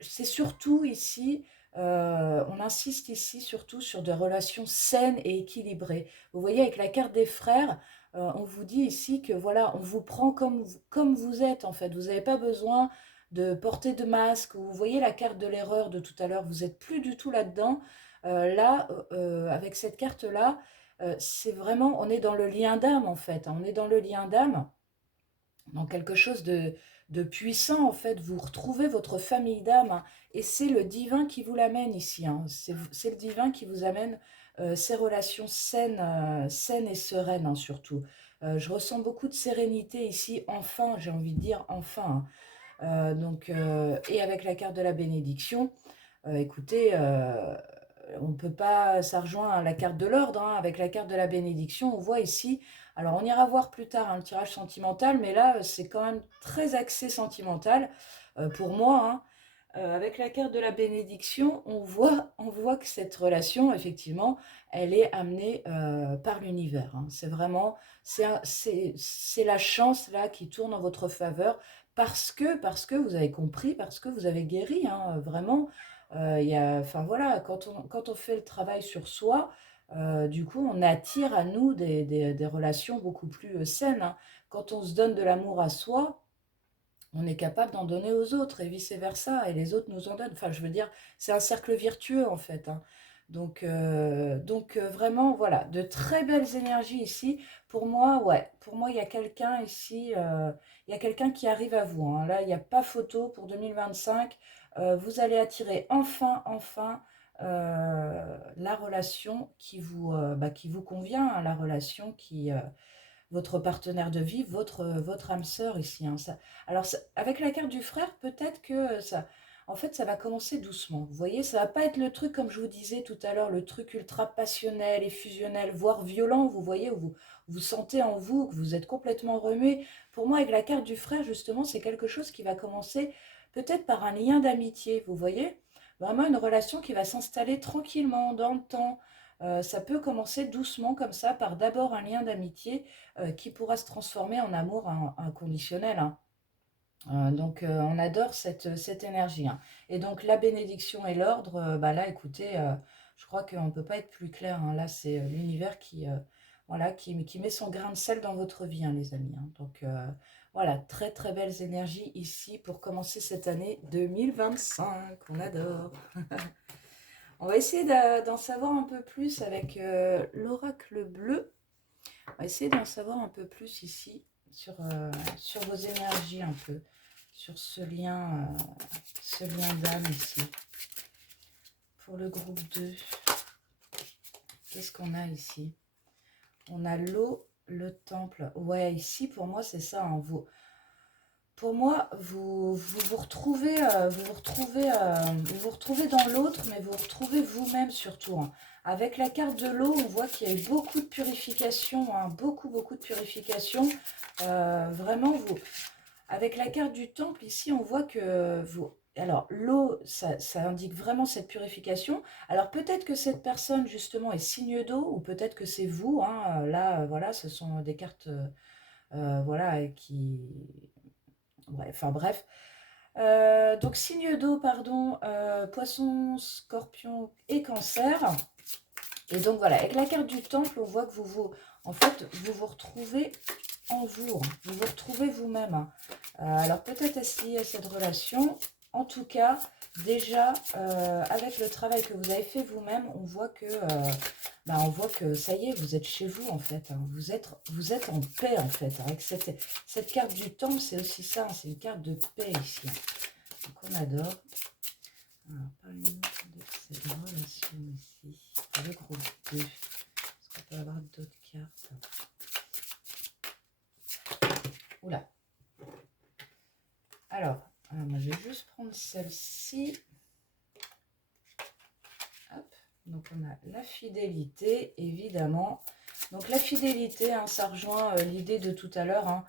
c'est surtout ici on insiste ici surtout sur des relations saines et équilibrées. Vous voyez, avec la carte des frères, on vous dit ici que voilà, on vous prend comme vous êtes en fait. Vous n'avez pas besoin de porter de masque. Vous voyez la carte de l'erreur de tout à l'heure, vous n'êtes plus du tout là-dedans. Avec cette carte-là, c'est vraiment, on est dans le lien d'âme en fait, hein. On est dans le lien d'âme, dans quelque chose de puissant, en fait. Vous retrouvez votre famille d'âme, hein, et c'est le divin qui vous l'amène ici, hein. C'est le divin qui vous amène ces relations saines et sereines, hein, surtout. Je ressens beaucoup de sérénité ici, enfin, j'ai envie de dire enfin, hein. Et avec la carte de la bénédiction, écoutez, on ne peut pas, ça rejoint la carte de l'ordre, hein. Avec la carte de la bénédiction, on voit ici, alors on ira voir plus tard, hein, le tirage sentimental, mais là, c'est quand même très axé sentimental pour moi, hein. Avec la carte de la bénédiction, on voit que cette relation, effectivement, elle est amenée par l'univers, hein. C'est vraiment, c'est la chance là qui tourne en votre faveur parce que vous avez compris, parce que vous avez guéri, hein, vraiment. Enfin voilà, quand on fait le travail sur soi, du coup, on attire à nous des relations beaucoup plus saines, hein. Quand on se donne de l'amour à soi, on est capable d'en donner aux autres et vice-versa, et les autres nous en donnent. Enfin, je veux dire, c'est un cercle vertueux en fait, hein. Vraiment, voilà, de très belles énergies ici. Pour moi, ouais, pour moi, il y a quelqu'un ici, il y a quelqu'un qui arrive à vous, hein. Là, il n'y a pas photo pour 2025. Vous allez attirer enfin, la relation qui vous convient, hein, la relation votre partenaire de vie, votre âme sœur ici, hein. Alors, avec la carte du frère, peut-être que ça, en fait, ça va commencer doucement. Vous voyez, ça va pas être le truc, comme je vous disais tout à l'heure, le truc ultra passionnel et fusionnel, voire violent, vous voyez, où vous sentez en vous que vous êtes complètement remué. Pour moi, avec la carte du frère, justement, c'est quelque chose qui va commencer peut-être par un lien d'amitié, vous voyez? Vraiment une relation qui va s'installer tranquillement dans le temps. Ça peut commencer doucement comme ça, par d'abord un lien d'amitié qui pourra se transformer en amour inconditionnel, hein. On adore cette énergie, hein. Et donc, la bénédiction et l'ordre, bah là, écoutez, je crois qu'on ne peut pas être plus clair, hein. Là, c'est l'univers voilà, qui met son grain de sel dans votre vie, hein, les amis, hein. Voilà, très très belles énergies ici pour commencer cette année 2025. On adore. On va essayer d'en savoir un peu plus avec l'oracle bleu. On va essayer d'en savoir un peu plus ici sur vos énergies un peu, sur ce lien d'âme ici. Pour le groupe 2, qu'est-ce qu'on a ici? On a l'eau, le temple. Ouais, ici pour moi c'est ça, hein. Pour moi, vous retrouvez, vous vous retrouvez dans l'autre, mais vous retrouvez vous-même surtout, hein. Avec la carte de l'eau, on voit qu'il y a eu beaucoup de purification, hein, beaucoup de purification. Vraiment, avec la carte du temple, ici, on voit que vous... Alors, l'eau, ça indique vraiment cette purification. Alors, peut-être que cette personne, justement, est signe d'eau, ou peut-être que c'est vous, hein. Là, voilà, ce sont des cartes, voilà, qui... Ouais, enfin, bref. Donc, signe d'eau, pardon, poisson, scorpion et cancer. Et donc, voilà, avec la carte du temple, on voit que en fait, vous vous retrouvez en vous, hein. Vous vous retrouvez vous-même, hein. Alors, peut-être est-ce lié à cette relation. En tout cas, déjà, avec le travail que vous avez fait vous-même, on voit que ça y est, vous êtes chez vous, en fait, hein. Vous êtes en paix, en fait, hein. Avec cette carte du temple, c'est aussi ça, hein. C'est une carte de paix ici, hein. Donc, on adore. Alors, parlez-nous de cette relation ici, le groupe 2. Est-ce qu'on peut avoir d'autres cartes? Oula. Alors, moi, je vais juste prendre celle-ci. Hop. Donc, on a la fidélité, évidemment. Donc, la fidélité, hein, ça rejoint l'idée de tout à l'heure, hein,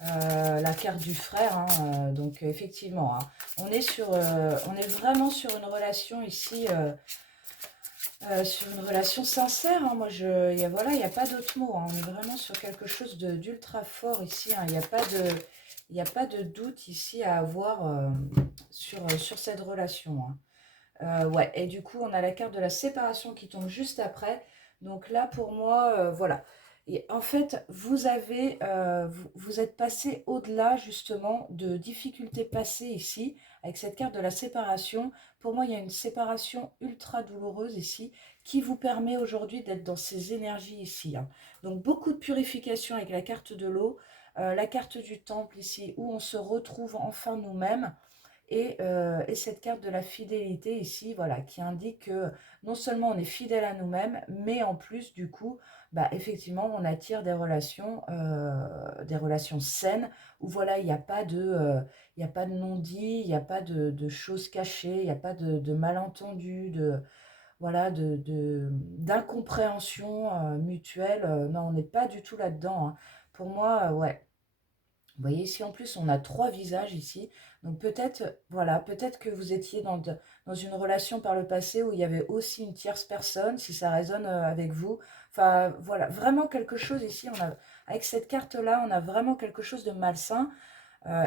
la carte du frère, hein, donc, effectivement, hein, on est vraiment sur une relation ici, sur une relation sincère, hein. Moi, voilà, il n'y a pas d'autre mot, hein. On est vraiment sur quelque chose d'ultra fort ici, hein. Il n'y a pas de doute ici à avoir sur cette relation, hein. Ouais, et du coup, on a la carte de la séparation qui tombe juste après. Donc là, pour moi, voilà. Et en fait, vous êtes passé au-delà justement de difficultés passées ici, avec cette carte de la séparation. Pour moi, il y a une séparation ultra douloureuse ici, qui vous permet aujourd'hui d'être dans ces énergies ici, hein. Donc, beaucoup de purification avec la carte de l'eau. la carte du temple ici, où on se retrouve enfin nous-mêmes, et cette carte de la fidélité ici, voilà, qui indique que non seulement on est fidèle à nous-mêmes, mais en plus, du coup, bah, effectivement, on attire des relations saines, où voilà, il y a pas de non-dit, il n'y a pas de choses cachées, il n'y a pas de malentendus, voilà, d'incompréhension mutuelle. Non, on n'est pas du tout là-dedans, hein. Pour moi, ouais. Vous voyez, ici en plus, on a 3 visages ici. Donc peut-être, voilà, peut-être que vous étiez dans une relation par le passé où il y avait aussi une tierce personne, si ça résonne avec vous. Enfin, voilà, vraiment quelque chose ici. Avec cette carte-là, on a vraiment quelque chose de malsain.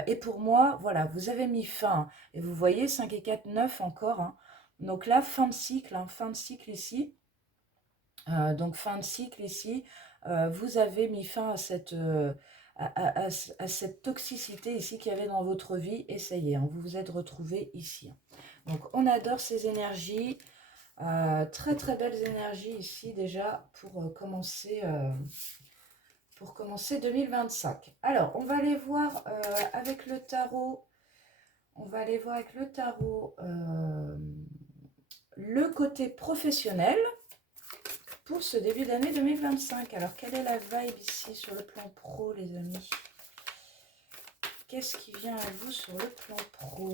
Et pour moi, voilà, vous avez mis fin. Et vous voyez, 5 et 4 9 encore, hein. Donc là, fin de cycle ici. Donc fin de cycle ici, vous avez mis fin à cette toxicité ici qu'il y avait dans votre vie, et ça y est, hein, vous vous êtes retrouvés ici. Donc on adore ces énergies, très très belles énergies ici déjà pour commencer 2025. Alors on va aller voir avec le tarot, le côté professionnel pour ce début d'année 2025. Alors, quelle est la vibe ici sur le plan pro, les amis? Qu'est-ce qui vient à vous sur le plan pro?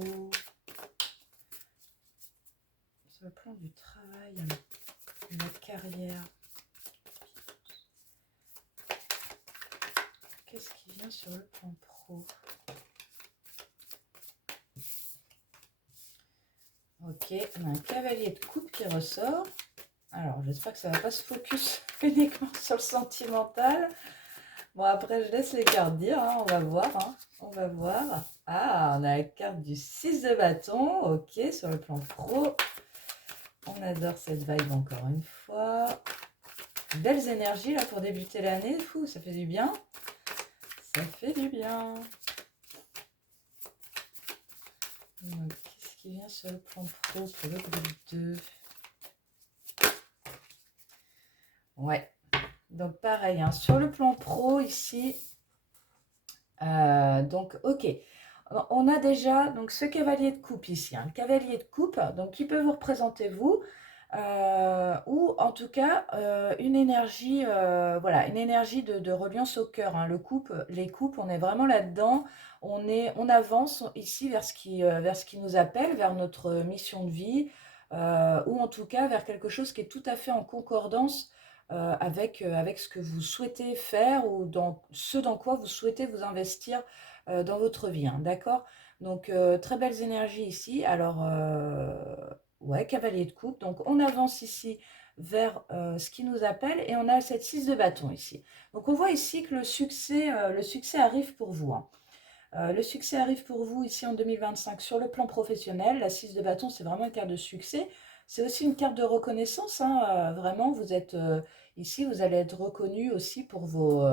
Sur le plan du travail, de la carrière. Qu'est-ce qui vient sur le plan pro? Ok, on a un cavalier de coupe qui ressort. Alors, j'espère que ça ne va pas se focus uniquement sur le sentimental. Bon, après, je laisse les cartes dire, hein, on va voir, hein, on va voir. Ah, on a la carte du 6 de bâton, ok, sur le plan pro. On adore cette vibe encore une fois. Belles énergies là pour débuter l'année, fou, ça fait du bien. Ça fait du bien. Qu'est-ce qui vient sur le plan pro pour le groupe 2? Ouais, donc pareil, hein, sur le plan pro ici, donc ok, on a déjà donc ce cavalier de coupe ici, hein, le cavalier de coupe, donc qui peut vous représenter vous, ou en tout cas une énergie, voilà, une énergie de reliance au cœur, hein. Les coupes, on est vraiment là-dedans, on avance ici vers ce qui nous appelle, vers notre mission de vie, ou en tout cas vers quelque chose qui est tout à fait en concordance avec ce que vous souhaitez faire, ou dans ce dans quoi vous souhaitez vous investir dans votre vie, hein, d'accord? Donc très belles énergies ici. Alors ouais, cavalier de coupe. Donc on avance ici vers ce qui nous appelle, et on a cette 6 de bâton ici. Donc on voit ici que le succès arrive pour vous, hein. Le succès arrive pour vous ici en 2025 sur le plan professionnel. La 6 de bâton, c'est vraiment une carte de succès. C'est aussi une carte de reconnaissance, hein. Vraiment, ici, vous allez être reconnu aussi pour vos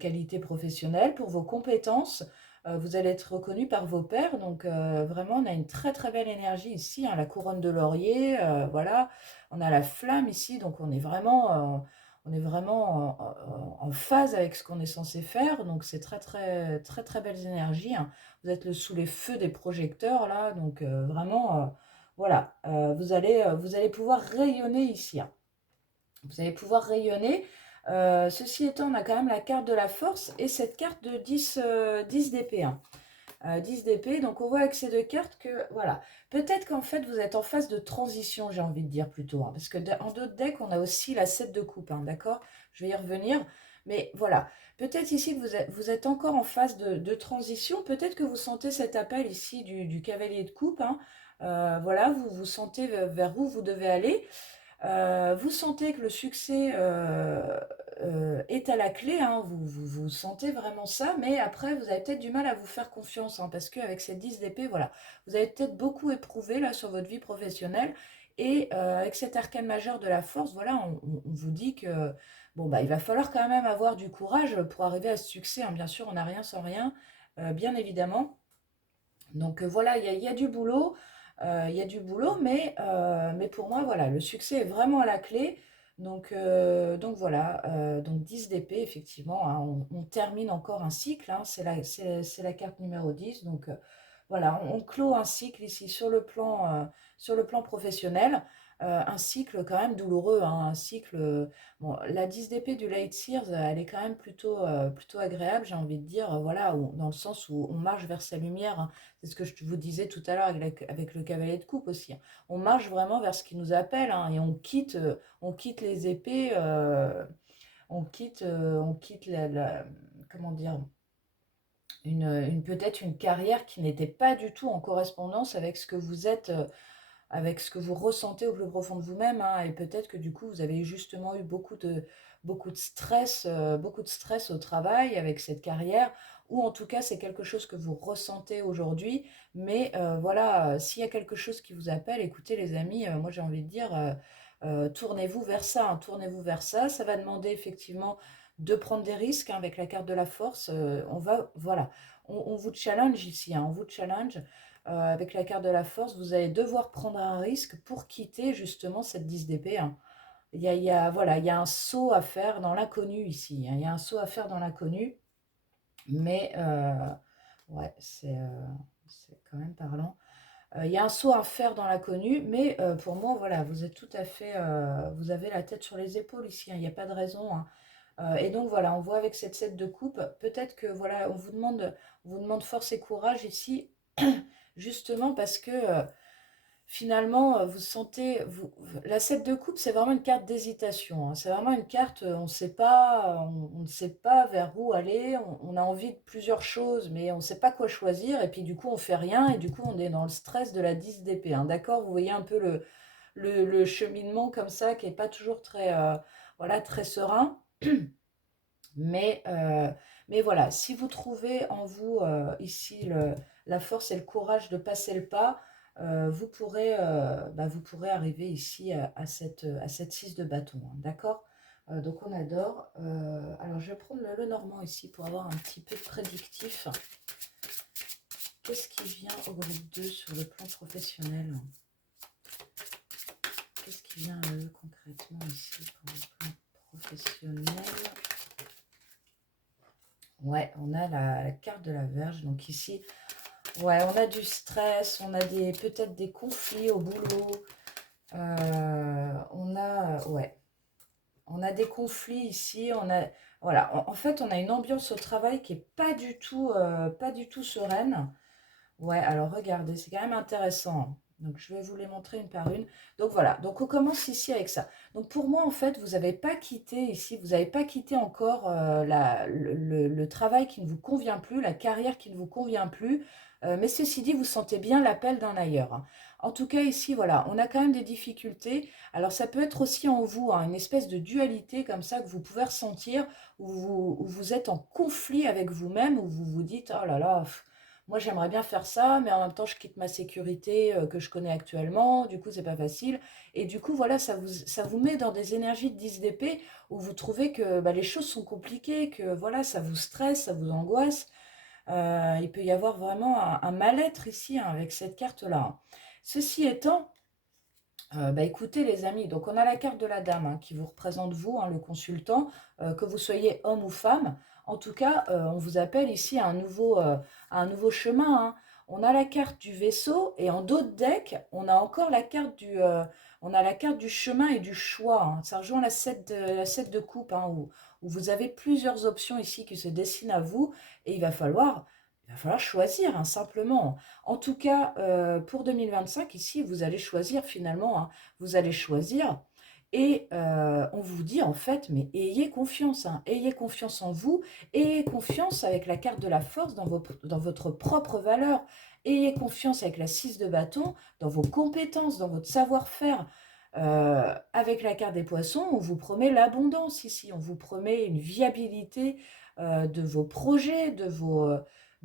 qualités professionnelles, pour vos compétences. Vous allez être reconnu par vos pairs. Donc, vraiment, on a une très très belle énergie ici, hein, la couronne de laurier. Voilà, on a la flamme ici. Donc, on est vraiment en phase avec ce qu'on est censé faire. Donc, c'est très, très, très, très belles énergies, hein. Vous êtes sous les feux des projecteurs, là. Donc, vraiment, voilà. Vous allez pouvoir rayonner ici, hein. Vous allez pouvoir rayonner. Ceci étant, on a quand même la carte de la force et cette carte de 10 d'épée, hein. 10 d'épée, donc on voit avec ces deux cartes que, voilà, peut-être qu'en fait vous êtes en phase de transition, j'ai envie de dire plutôt, hein, parce que en d'autres decks, on a aussi la 7 de coupe, hein, d'accord? Je vais y revenir, mais voilà, peut-être ici que vous êtes encore en phase de transition, peut-être que vous sentez cet appel ici du cavalier de coupe, hein. Voilà, vous sentez vers où vous devez aller. Vous sentez que le succès est à la clé, hein, vous sentez vraiment ça, mais après, vous avez peut-être du mal à vous faire confiance, hein, parce qu'avec cette 10 d'épée, voilà, vous avez peut-être beaucoup éprouvé là sur votre vie professionnelle, et avec cet arcane majeur de la force, voilà, on vous dit que, bon, bah, il va falloir quand même avoir du courage pour arriver à ce succès, hein. Bien sûr, on n'a rien sans rien, bien évidemment. Donc voilà, il y a du boulot, mais pour moi, voilà, le succès est vraiment à la clé. Donc voilà, donc 10 d'épée, effectivement, hein, on termine encore un cycle, hein, c'est la carte numéro 10. Donc voilà, on clôt un cycle ici sur le plan professionnel, un cycle quand même douloureux, hein, un cycle. Bon, la 10 d'épée du Light Seers, elle est quand même plutôt agréable, j'ai envie de dire, voilà, dans le sens où on marche vers sa lumière, hein. C'est ce que je vous disais tout à l'heure avec le cavalier de coupe aussi, hein. On marche vraiment vers ce qui nous appelle, hein, et on quitte les épées, on quitte comment dire, peut-être une carrière qui n'était pas du tout en correspondance avec ce que vous êtes, avec ce que vous ressentez au plus profond de vous-même, hein. Et peut-être que du coup, vous avez justement eu beaucoup de stress au travail avec cette carrière, ou en tout cas, c'est quelque chose que vous ressentez aujourd'hui. Mais voilà, s'il y a quelque chose qui vous appelle, écoutez les amis, moi j'ai envie de dire, tournez-vous vers ça, hein, tournez-vous vers ça. Ça va demander effectivement de prendre des risques, hein, avec la carte de la force. Voilà, on vous challenge ici, hein, on vous challenge. Avec la carte de la force, vous allez devoir prendre un risque pour quitter justement cette 10 d'épée, hein. Voilà, il y a un saut à faire dans l'inconnu ici, hein. Il y a un saut à faire dans l'inconnu, mais ouais, c'est quand même parlant. Il y a un saut à faire dans l'inconnu, mais pour moi, voilà, vous êtes tout à fait, vous avez la tête sur les épaules ici, hein. Il n'y a pas de raison, hein. Et donc voilà, on voit avec cette 7 de coupe, peut-être que voilà, on vous demande force et courage ici, justement parce que finalement, vous sentez, la 7 de coupe, c'est vraiment une carte d'hésitation, hein. C'est vraiment une carte, on ne sait pas, on ne sait pas vers où aller, on a envie de plusieurs choses, mais on ne sait pas quoi choisir, et puis du coup, on fait rien, et du coup, on est dans le stress de la 10 d'épée, hein. D'accord? Vous voyez un peu le cheminement comme ça, qui n'est pas toujours très, voilà, très serein. Mais, euh, mais voilà, si vous trouvez en vous ici la force et le courage de passer le pas, vous pourrez arriver ici à cette 6 de bâton, hein, d'accord? Donc on adore. Alors je vais prendre le normand ici pour avoir un petit peu de prédictif. Qu'est-ce qui vient au groupe 2 sur le plan professionnel? Qu'est-ce qui vient à eux concrètement ici pour le plan professionnel? Ouais, on a la carte de la Vierge. Donc ici, ouais, on a du stress, on a peut-être des conflits au boulot. Ouais, on a des conflits ici. Voilà, en fait, on a une ambiance au travail qui est pas du tout sereine. Ouais, alors regardez, c'est quand même intéressant, hein. Donc je vais vous les montrer une par une. Donc voilà, donc on commence ici avec ça. Donc pour moi, en fait, vous n'avez pas quitté ici, vous n'avez pas quitté encore le travail qui ne vous convient plus, la carrière qui ne vous convient plus. Mais ceci dit, vous sentez bien l'appel d'un ailleurs, hein. En tout cas, ici, voilà, on a quand même des difficultés. Alors ça peut être aussi en vous, hein, une espèce de dualité comme ça que vous pouvez ressentir, où vous êtes en conflit avec vous-même, où vous vous dites, oh là là, moi, j'aimerais bien faire ça, mais en même temps, je quitte ma sécurité que je connais actuellement. Du coup, c'est pas facile. Et du coup, voilà, ça vous met dans des énergies de 10 d'épée où vous trouvez que bah, les choses sont compliquées, que voilà, ça vous stresse, ça vous angoisse. Il peut y avoir vraiment un mal-être ici, hein, avec cette carte-là, hein. Ceci étant, bah, écoutez les amis, donc on a la carte de la dame, hein, qui vous représente vous, hein, le consultant, que vous soyez homme ou femme. En tout cas, on vous appelle ici à un nouveau chemin, hein. On a la carte du vaisseau et en d'autres decks, on a encore on a la carte du chemin et du choix, hein. Ça rejoint la 7 de coupe, hein, où vous avez plusieurs options ici qui se dessinent à vous et il va falloir choisir, hein, simplement. En tout cas, pour 2025, ici, vous allez choisir finalement, hein, vous allez choisir. Et on vous dit en fait, mais ayez confiance, hein, ayez confiance en vous, ayez confiance avec la carte de la force dans votre propre valeur, ayez confiance avec la 6 de bâton dans vos compétences, dans votre savoir-faire. Avec la carte des poissons, on vous promet l'abondance ici, on vous promet une viabilité de vos projets, de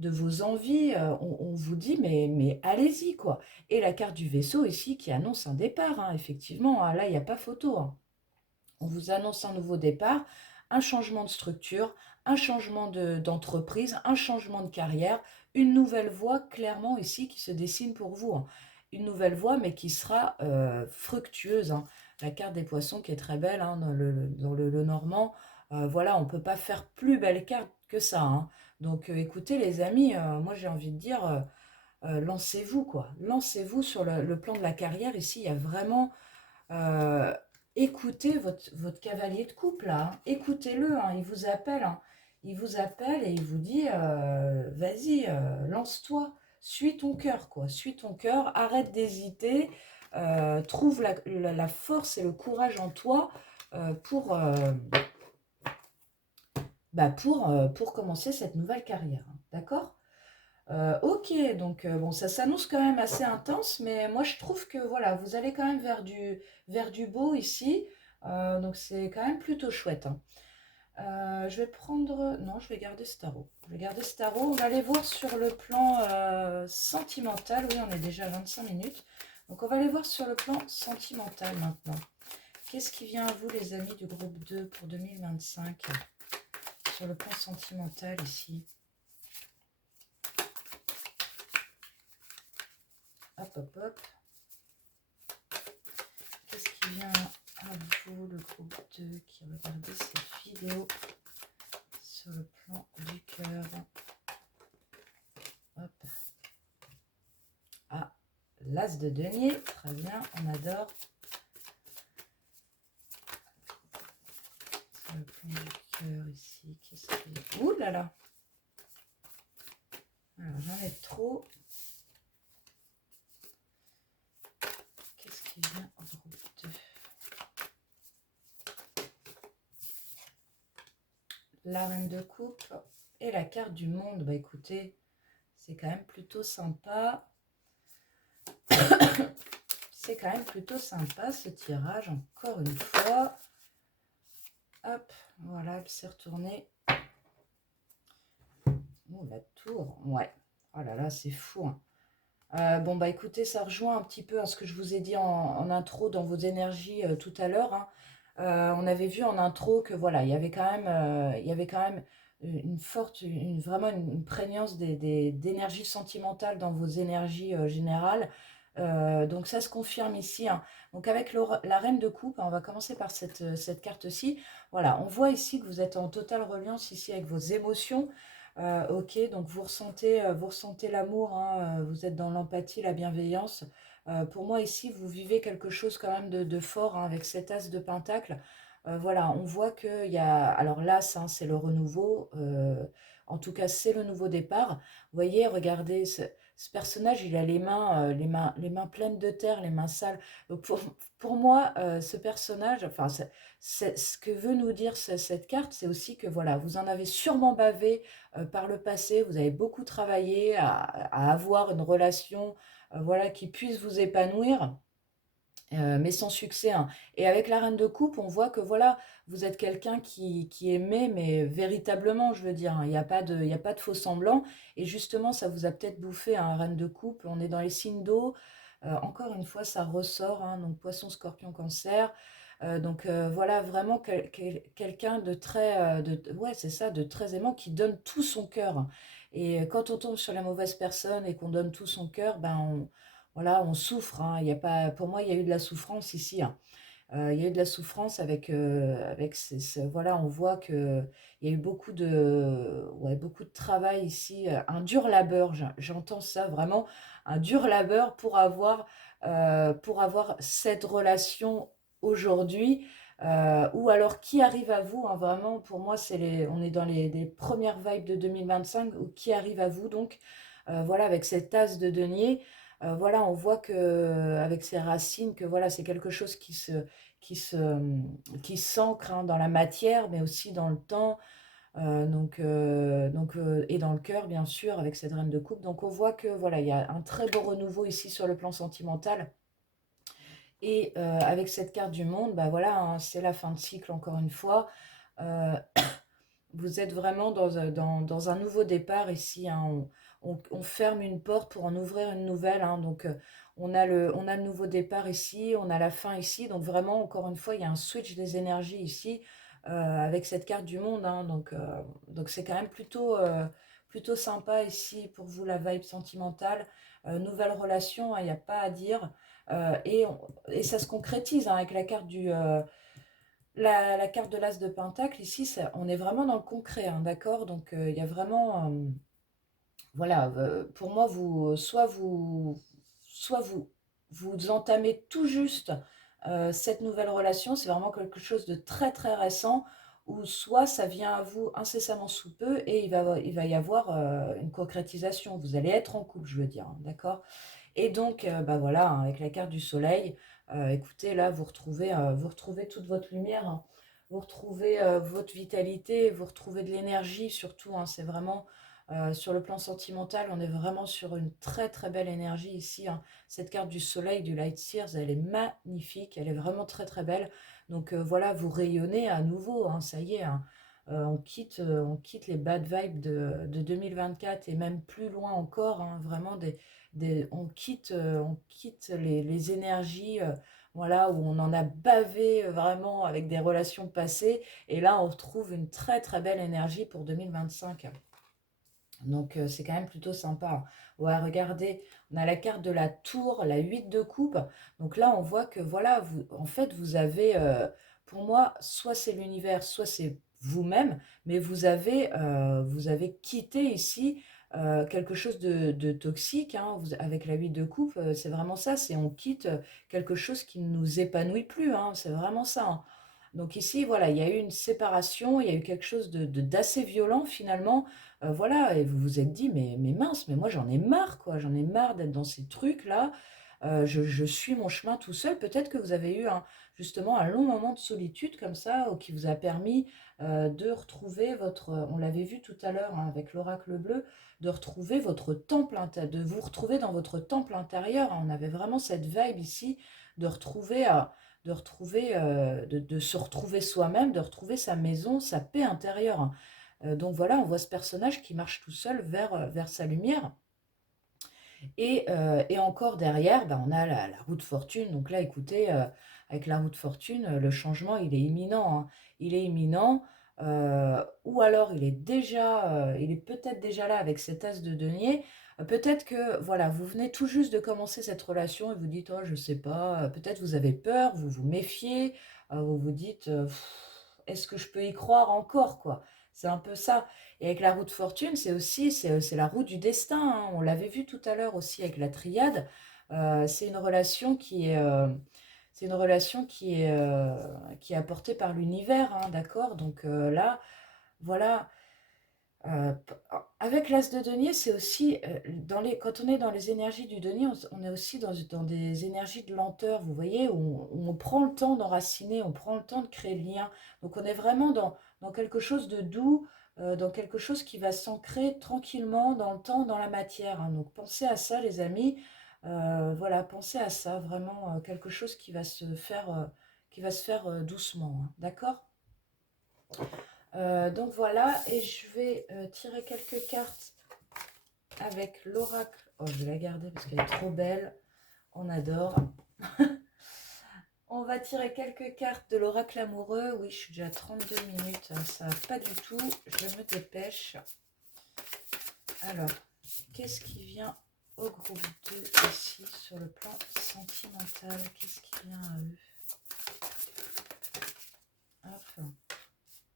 vos envies. On vous dit, mais allez-y, quoi. Et la carte du vaisseau ici qui annonce un départ, hein, effectivement, hein, là, il n'y a pas photo, hein. On vous annonce un nouveau départ, un changement de structure, un changement d'entreprise, un changement de carrière, une nouvelle voie clairement ici qui se dessine pour vous, hein. Une nouvelle voie, mais qui sera fructueuse, hein. la carte des poissons qui est très belle hein, dans le Normand. Voilà, on ne peut pas faire plus belle carte que ça. Hein. Donc écoutez les amis, moi j'ai envie de dire, lancez-vous quoi. Lancez-vous sur le plan de la carrière. Ici, il y a vraiment... euh, écoutez votre cavalier de coupe là. Hein. Écoutez-le, hein, il vous appelle. Hein. Il vous appelle et il vous dit, vas-y, lance-toi. Suis ton cœur, quoi. Suis ton cœur, arrête d'hésiter, trouve la force et le courage en toi pour, pour commencer cette nouvelle carrière. Hein. D'accord? Ok, donc bon, ça s'annonce quand même assez intense, mais moi je trouve que voilà, vous allez quand même vers du beau ici. Donc c'est quand même plutôt chouette. Hein. Je vais prendre... Non, je vais garder Staro. Je vais garder Staro. On va aller voir sur le plan sentimental. Oui, on est déjà à 25 minutes. Donc, on va aller voir sur le plan sentimental maintenant. Qu'est-ce qui vient à vous, les amis du groupe 2 pour 2025 sur le plan sentimental ici? Hop, hop, hop. Qu'est-ce qui vient à vous, le groupe 2 qui regardez cette vidéo sur le plan du cœur? Hop. Ah, l'as de denier, très bien, on adore. Sur le plan du cœur ici, qu'est-ce qui... Ouh là là! Alors j'en ai trop. Qu'est-ce qui vient au groupe 2? La reine de coupe et la carte du monde. Bah écoutez, c'est quand même plutôt sympa. C'est quand même plutôt sympa ce tirage, encore une fois. Hop, voilà, elle s'est retournée. Oh, la tour, ouais. Oh là là, c'est fou. Hein. Bon, bah écoutez, ça rejoint un petit peu à ce que je vous ai dit en intro dans vos énergies tout à l'heure. Hein. On avait vu en intro que voilà, il y avait quand même une forte, vraiment une prégnance d'énergie sentimentale dans vos énergies générales. Donc ça se confirme ici. Hein. Donc avec la reine de coupe, hein, on va commencer par cette carte-ci. Voilà, on voit ici que vous êtes en totale reliance ici avec vos émotions. Ok, donc vous ressentez l'amour, hein, vous êtes dans l'empathie, la bienveillance. Pour moi ici, vous vivez quelque chose quand même de fort hein, avec cet as de pentacle. Voilà, on voit qu'il y a... Alors l'as, hein, c'est le renouveau. En tout cas, c'est le nouveau départ. Vous voyez, regardez, ce personnage, il a les mains pleines de terre, les mains sales. Donc pour moi, ce personnage, enfin, ce que veut nous dire cette carte, c'est aussi que voilà, vous en avez sûrement bavé par le passé, vous avez beaucoup travaillé à avoir une relation voilà, qui puisse vous épanouir. Mais sans succès. Hein. Et avec la reine de coupe, on voit que voilà, vous êtes quelqu'un qui aimait, mais véritablement, je veux dire, hein, il y a pas de faux semblants. Et justement, ça vous a peut-être bouffé, un reine de coupe. On est dans les signes d'eau. Encore une fois, ça ressort. Hein, donc, poisson, scorpion, cancer. Donc voilà, vraiment quelqu'un de très, ouais, c'est ça, de très aimant qui donne tout son cœur. Et quand on tombe sur la mauvaise personne et qu'on donne tout son cœur, ben voilà, on souffre. Hein. Il y a pas, pour moi, il y a eu de la souffrance ici. Hein. Il y a eu de la souffrance avec voilà, on voit que il y a eu ouais, beaucoup de travail ici, un dur labeur. J'entends ça vraiment, un dur labeur pour avoir cette relation aujourd'hui. Ou alors qui arrive à vous, hein, vraiment, pour moi, on est dans les premières vibes de 2025, ou qui arrive à vous, donc, voilà, avec cette tasse de denier, voilà, on voit que avec ses racines, que voilà, c'est quelque chose qui se, qui s'ancre hein, dans la matière, mais aussi dans le temps, et dans le cœur, bien sûr, avec cette reine de coupe. Donc on voit que voilà, il y a un très beau renouveau ici sur le plan sentimental. Et avec cette carte du monde, bah voilà, hein, c'est la fin de cycle encore une fois. Euh, Vous êtes vraiment dans un nouveau départ ici. Hein. On ferme une porte pour en ouvrir une nouvelle. Hein. Donc, on a le nouveau départ ici, on a la fin ici. Donc, vraiment, encore une fois, il y a un switch des énergies ici avec cette carte du monde. Hein. Donc c'est quand même plutôt sympa ici pour vous, la vibe sentimentale. Nouvelle relation, hein, il n'y a pas à dire. Et ça se concrétise hein, avec la carte la carte de l'As de Pentacle. Ici, on est vraiment dans le concret, hein, d'accord? Donc, il y a vraiment... voilà, pour moi, vous entamez tout juste cette nouvelle relation, c'est vraiment quelque chose de très très récent, ou soit ça vient à vous incessamment sous peu et il va y avoir une concrétisation. Vous allez être en couple, je veux dire, hein, d'accord? Et donc, bah voilà, hein, avec la carte du soleil, écoutez, là, vous retrouvez toute votre lumière, hein. Vous retrouvez votre vitalité, vous retrouvez de l'énergie surtout, hein. C'est vraiment, sur le plan sentimental, on est vraiment sur une très très belle énergie ici, hein. Cette carte du soleil, du Light Sears, elle est magnifique, elle est vraiment très très belle. Donc voilà, vous rayonnez à nouveau, hein, ça y est, hein. On quitte les bad vibes de 2024 et même plus loin encore, hein, vraiment on quitte les énergies voilà, où on en a bavé vraiment avec des relations passées. Et là, on retrouve une très très belle énergie pour 2025. Donc c'est quand même plutôt sympa. Ouais, regardez, on a la carte de la tour, la 8 de coupe. Donc là, on voit que voilà, en fait, vous avez, pour moi, soit c'est l'univers, soit c'est vous-même, mais vous avez quitté ici quelque chose de toxique, hein. Avec la 8 de coupe, c'est vraiment ça, c'est on quitte quelque chose qui ne nous épanouit plus, hein, c'est vraiment ça, hein. Donc ici, voilà, il y a eu une séparation, il y a eu quelque chose d'assez violent finalement. Voilà, et vous vous êtes dit, mais mince, mais moi j'en ai marre, quoi, j'en ai marre d'être dans ces trucs-là. Je suis mon chemin tout seul. Peut-être que vous avez eu justement un long moment de solitude comme ça, qui vous a permis de retrouver on l'avait vu tout à l'heure hein, avec l'oracle bleu, de retrouver votre temple, de vous retrouver dans votre temple intérieur, hein. On avait vraiment cette vibe ici de retrouver, de se retrouver soi-même, de retrouver sa maison, sa paix intérieure, hein. Donc voilà, on voit ce personnage qui marche tout seul vers sa lumière. Et encore derrière, bah, on a la roue de fortune. Donc là, écoutez, avec la roue de fortune, le changement, il est imminent, hein. Il est imminent. Ou alors, il est peut-être déjà là avec cet as de denier. Peut-être que, voilà, vous venez tout juste de commencer cette relation et vous dites, oh, je sais pas, peut-être vous avez peur, vous vous méfiez, vous vous dites, est-ce que je peux y croire encore, quoi? C'est un peu ça. Et avec la roue de fortune, c'est la roue du destin, hein. On l'avait vu tout à l'heure aussi avec la triade. C'est une relation c'est une relation qui est apportée par l'univers, hein, d'accord? Donc là, voilà. Avec l'as de denier, c'est aussi, quand on est dans les énergies du denier, on est aussi dans des énergies de lenteur, vous voyez, où on prend le temps d'enraciner, on prend le temps de créer le lien. Donc on est vraiment dans quelque chose de doux, dans quelque chose qui va s'ancrer tranquillement dans le temps, dans la matière, hein. Donc pensez à ça, les amis. Voilà, pensez à ça, vraiment quelque chose qui va se faire doucement, hein. D'accord? Donc voilà, et je vais tirer quelques cartes avec l'oracle. Oh, je vais la garder parce qu'elle est trop belle. On adore. On va tirer quelques cartes de l'oracle amoureux. Oui, je suis déjà à 32 minutes. Ça va pas du tout. Je me dépêche. Alors, qu'est-ce qui vient au groupe 2 ici sur le plan sentimental? Qu'est-ce qui vient à eux? Hop.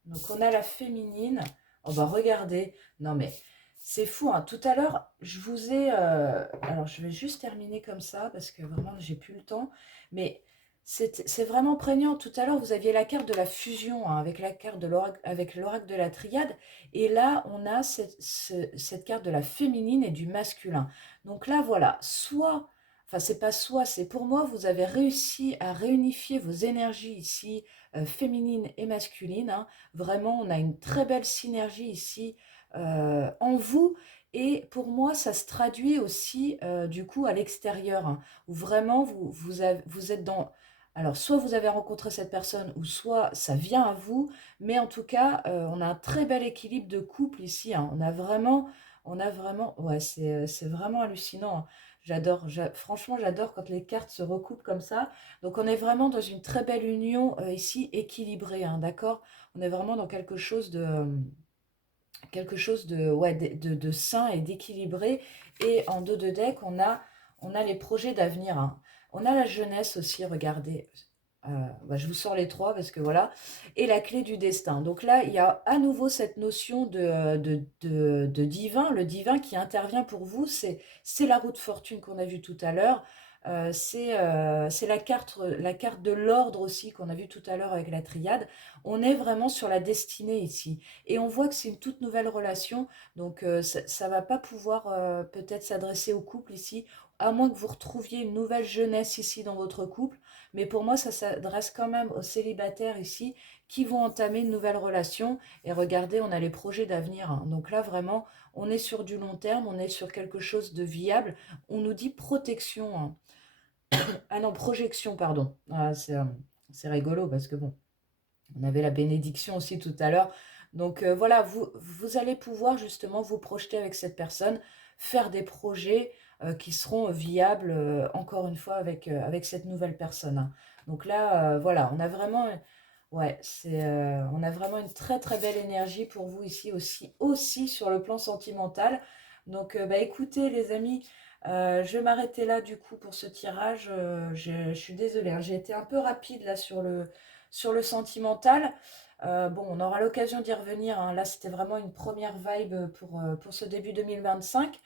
Donc, on a la féminine. Oh, bah, regardez. Non, mais c'est fou, hein. Tout à l'heure, je vous ai... alors, je vais juste terminer comme ça parce que vraiment, j'ai plus le temps. Mais c'est vraiment prégnant. Tout à l'heure, vous aviez la carte de la fusion hein, avec la carte de l'oracle, avec l'oracle de la triade. Et là, on a cette carte de la féminine et du masculin. Donc là, voilà. Soit... Enfin, c'est pas soit, c'est pour moi, vous avez réussi à réunifier vos énergies ici, féminines et masculines, hein. Vraiment, on a une très belle synergie ici en vous. Et pour moi, ça se traduit aussi du coup à l'extérieur, hein, où vraiment vous êtes dans... Alors, soit vous avez rencontré cette personne, ou soit ça vient à vous, mais en tout cas, on a un très bel équilibre de couple ici, hein. Ouais, c'est vraiment hallucinant, hein. Franchement, j'adore quand les cartes se recoupent comme ça. Donc, on est vraiment dans une très belle union ici, équilibrée, hein, d'accord? On est vraiment dans quelque chose ouais, de sain et d'équilibré. Et en dos de deck, on a les projets d'avenir, hein. On a la jeunesse aussi, regardez. Je vous sors les trois parce que voilà. Et la clé du destin. Donc là, il y a à nouveau cette notion de divin. Le divin qui intervient pour vous, c'est la roue de fortune qu'on a vue tout à l'heure. C'est la carte de l'ordre aussi qu'on a vu tout à l'heure avec la triade. On est vraiment sur la destinée ici. Et on voit que c'est une toute nouvelle relation. Donc ça va pas pouvoir peut-être s'adresser au couple ici, à moins que vous retrouviez une nouvelle jeunesse ici dans votre couple. Mais pour moi, ça s'adresse quand même aux célibataires ici qui vont entamer une nouvelle relation. Et regardez, on a les projets d'avenir, hein. Donc là, vraiment, on est sur du long terme, on est sur quelque chose de viable. On nous dit protection, hein. Ah non, projection, pardon. C'est rigolo parce que bon, on avait la bénédiction aussi tout à l'heure. Donc voilà, vous allez pouvoir justement vous projeter avec cette personne, faire des projets qui seront viables, encore une fois, avec cette nouvelle personne, hein. Donc là, voilà, on a vraiment, ouais, on a vraiment une très très belle énergie pour vous ici aussi sur le plan sentimental. Donc bah, écoutez les amis, je vais m'arrêter là du coup pour ce tirage. Je suis désolée, hein, j'ai été un peu rapide là sur le sentimental. Bon, on aura l'occasion d'y revenir, hein. Là, c'était vraiment une première vibe pour ce début 2025.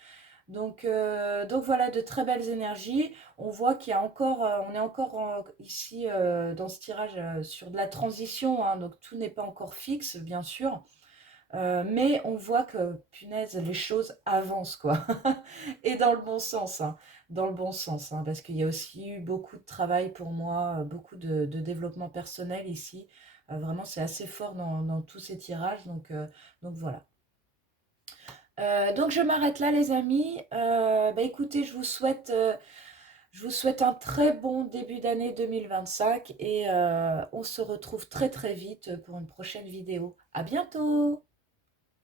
Donc voilà, de très belles énergies. On voit qu'il y a encore, on est encore ici dans ce tirage sur de la transition, hein. Donc tout n'est pas encore fixe, bien sûr. Mais on voit que, punaise, les choses avancent, quoi. Et dans le bon sens, hein. Dans le bon sens, hein, parce qu'il y a aussi eu beaucoup de travail pour moi, beaucoup de développement personnel ici. Vraiment, c'est assez fort dans tous ces tirages. Donc voilà. Donc je m'arrête là les amis. Bah écoutez, je vous souhaite un très bon début d'année 2025 et on se retrouve très très vite pour une prochaine vidéo. À bientôt!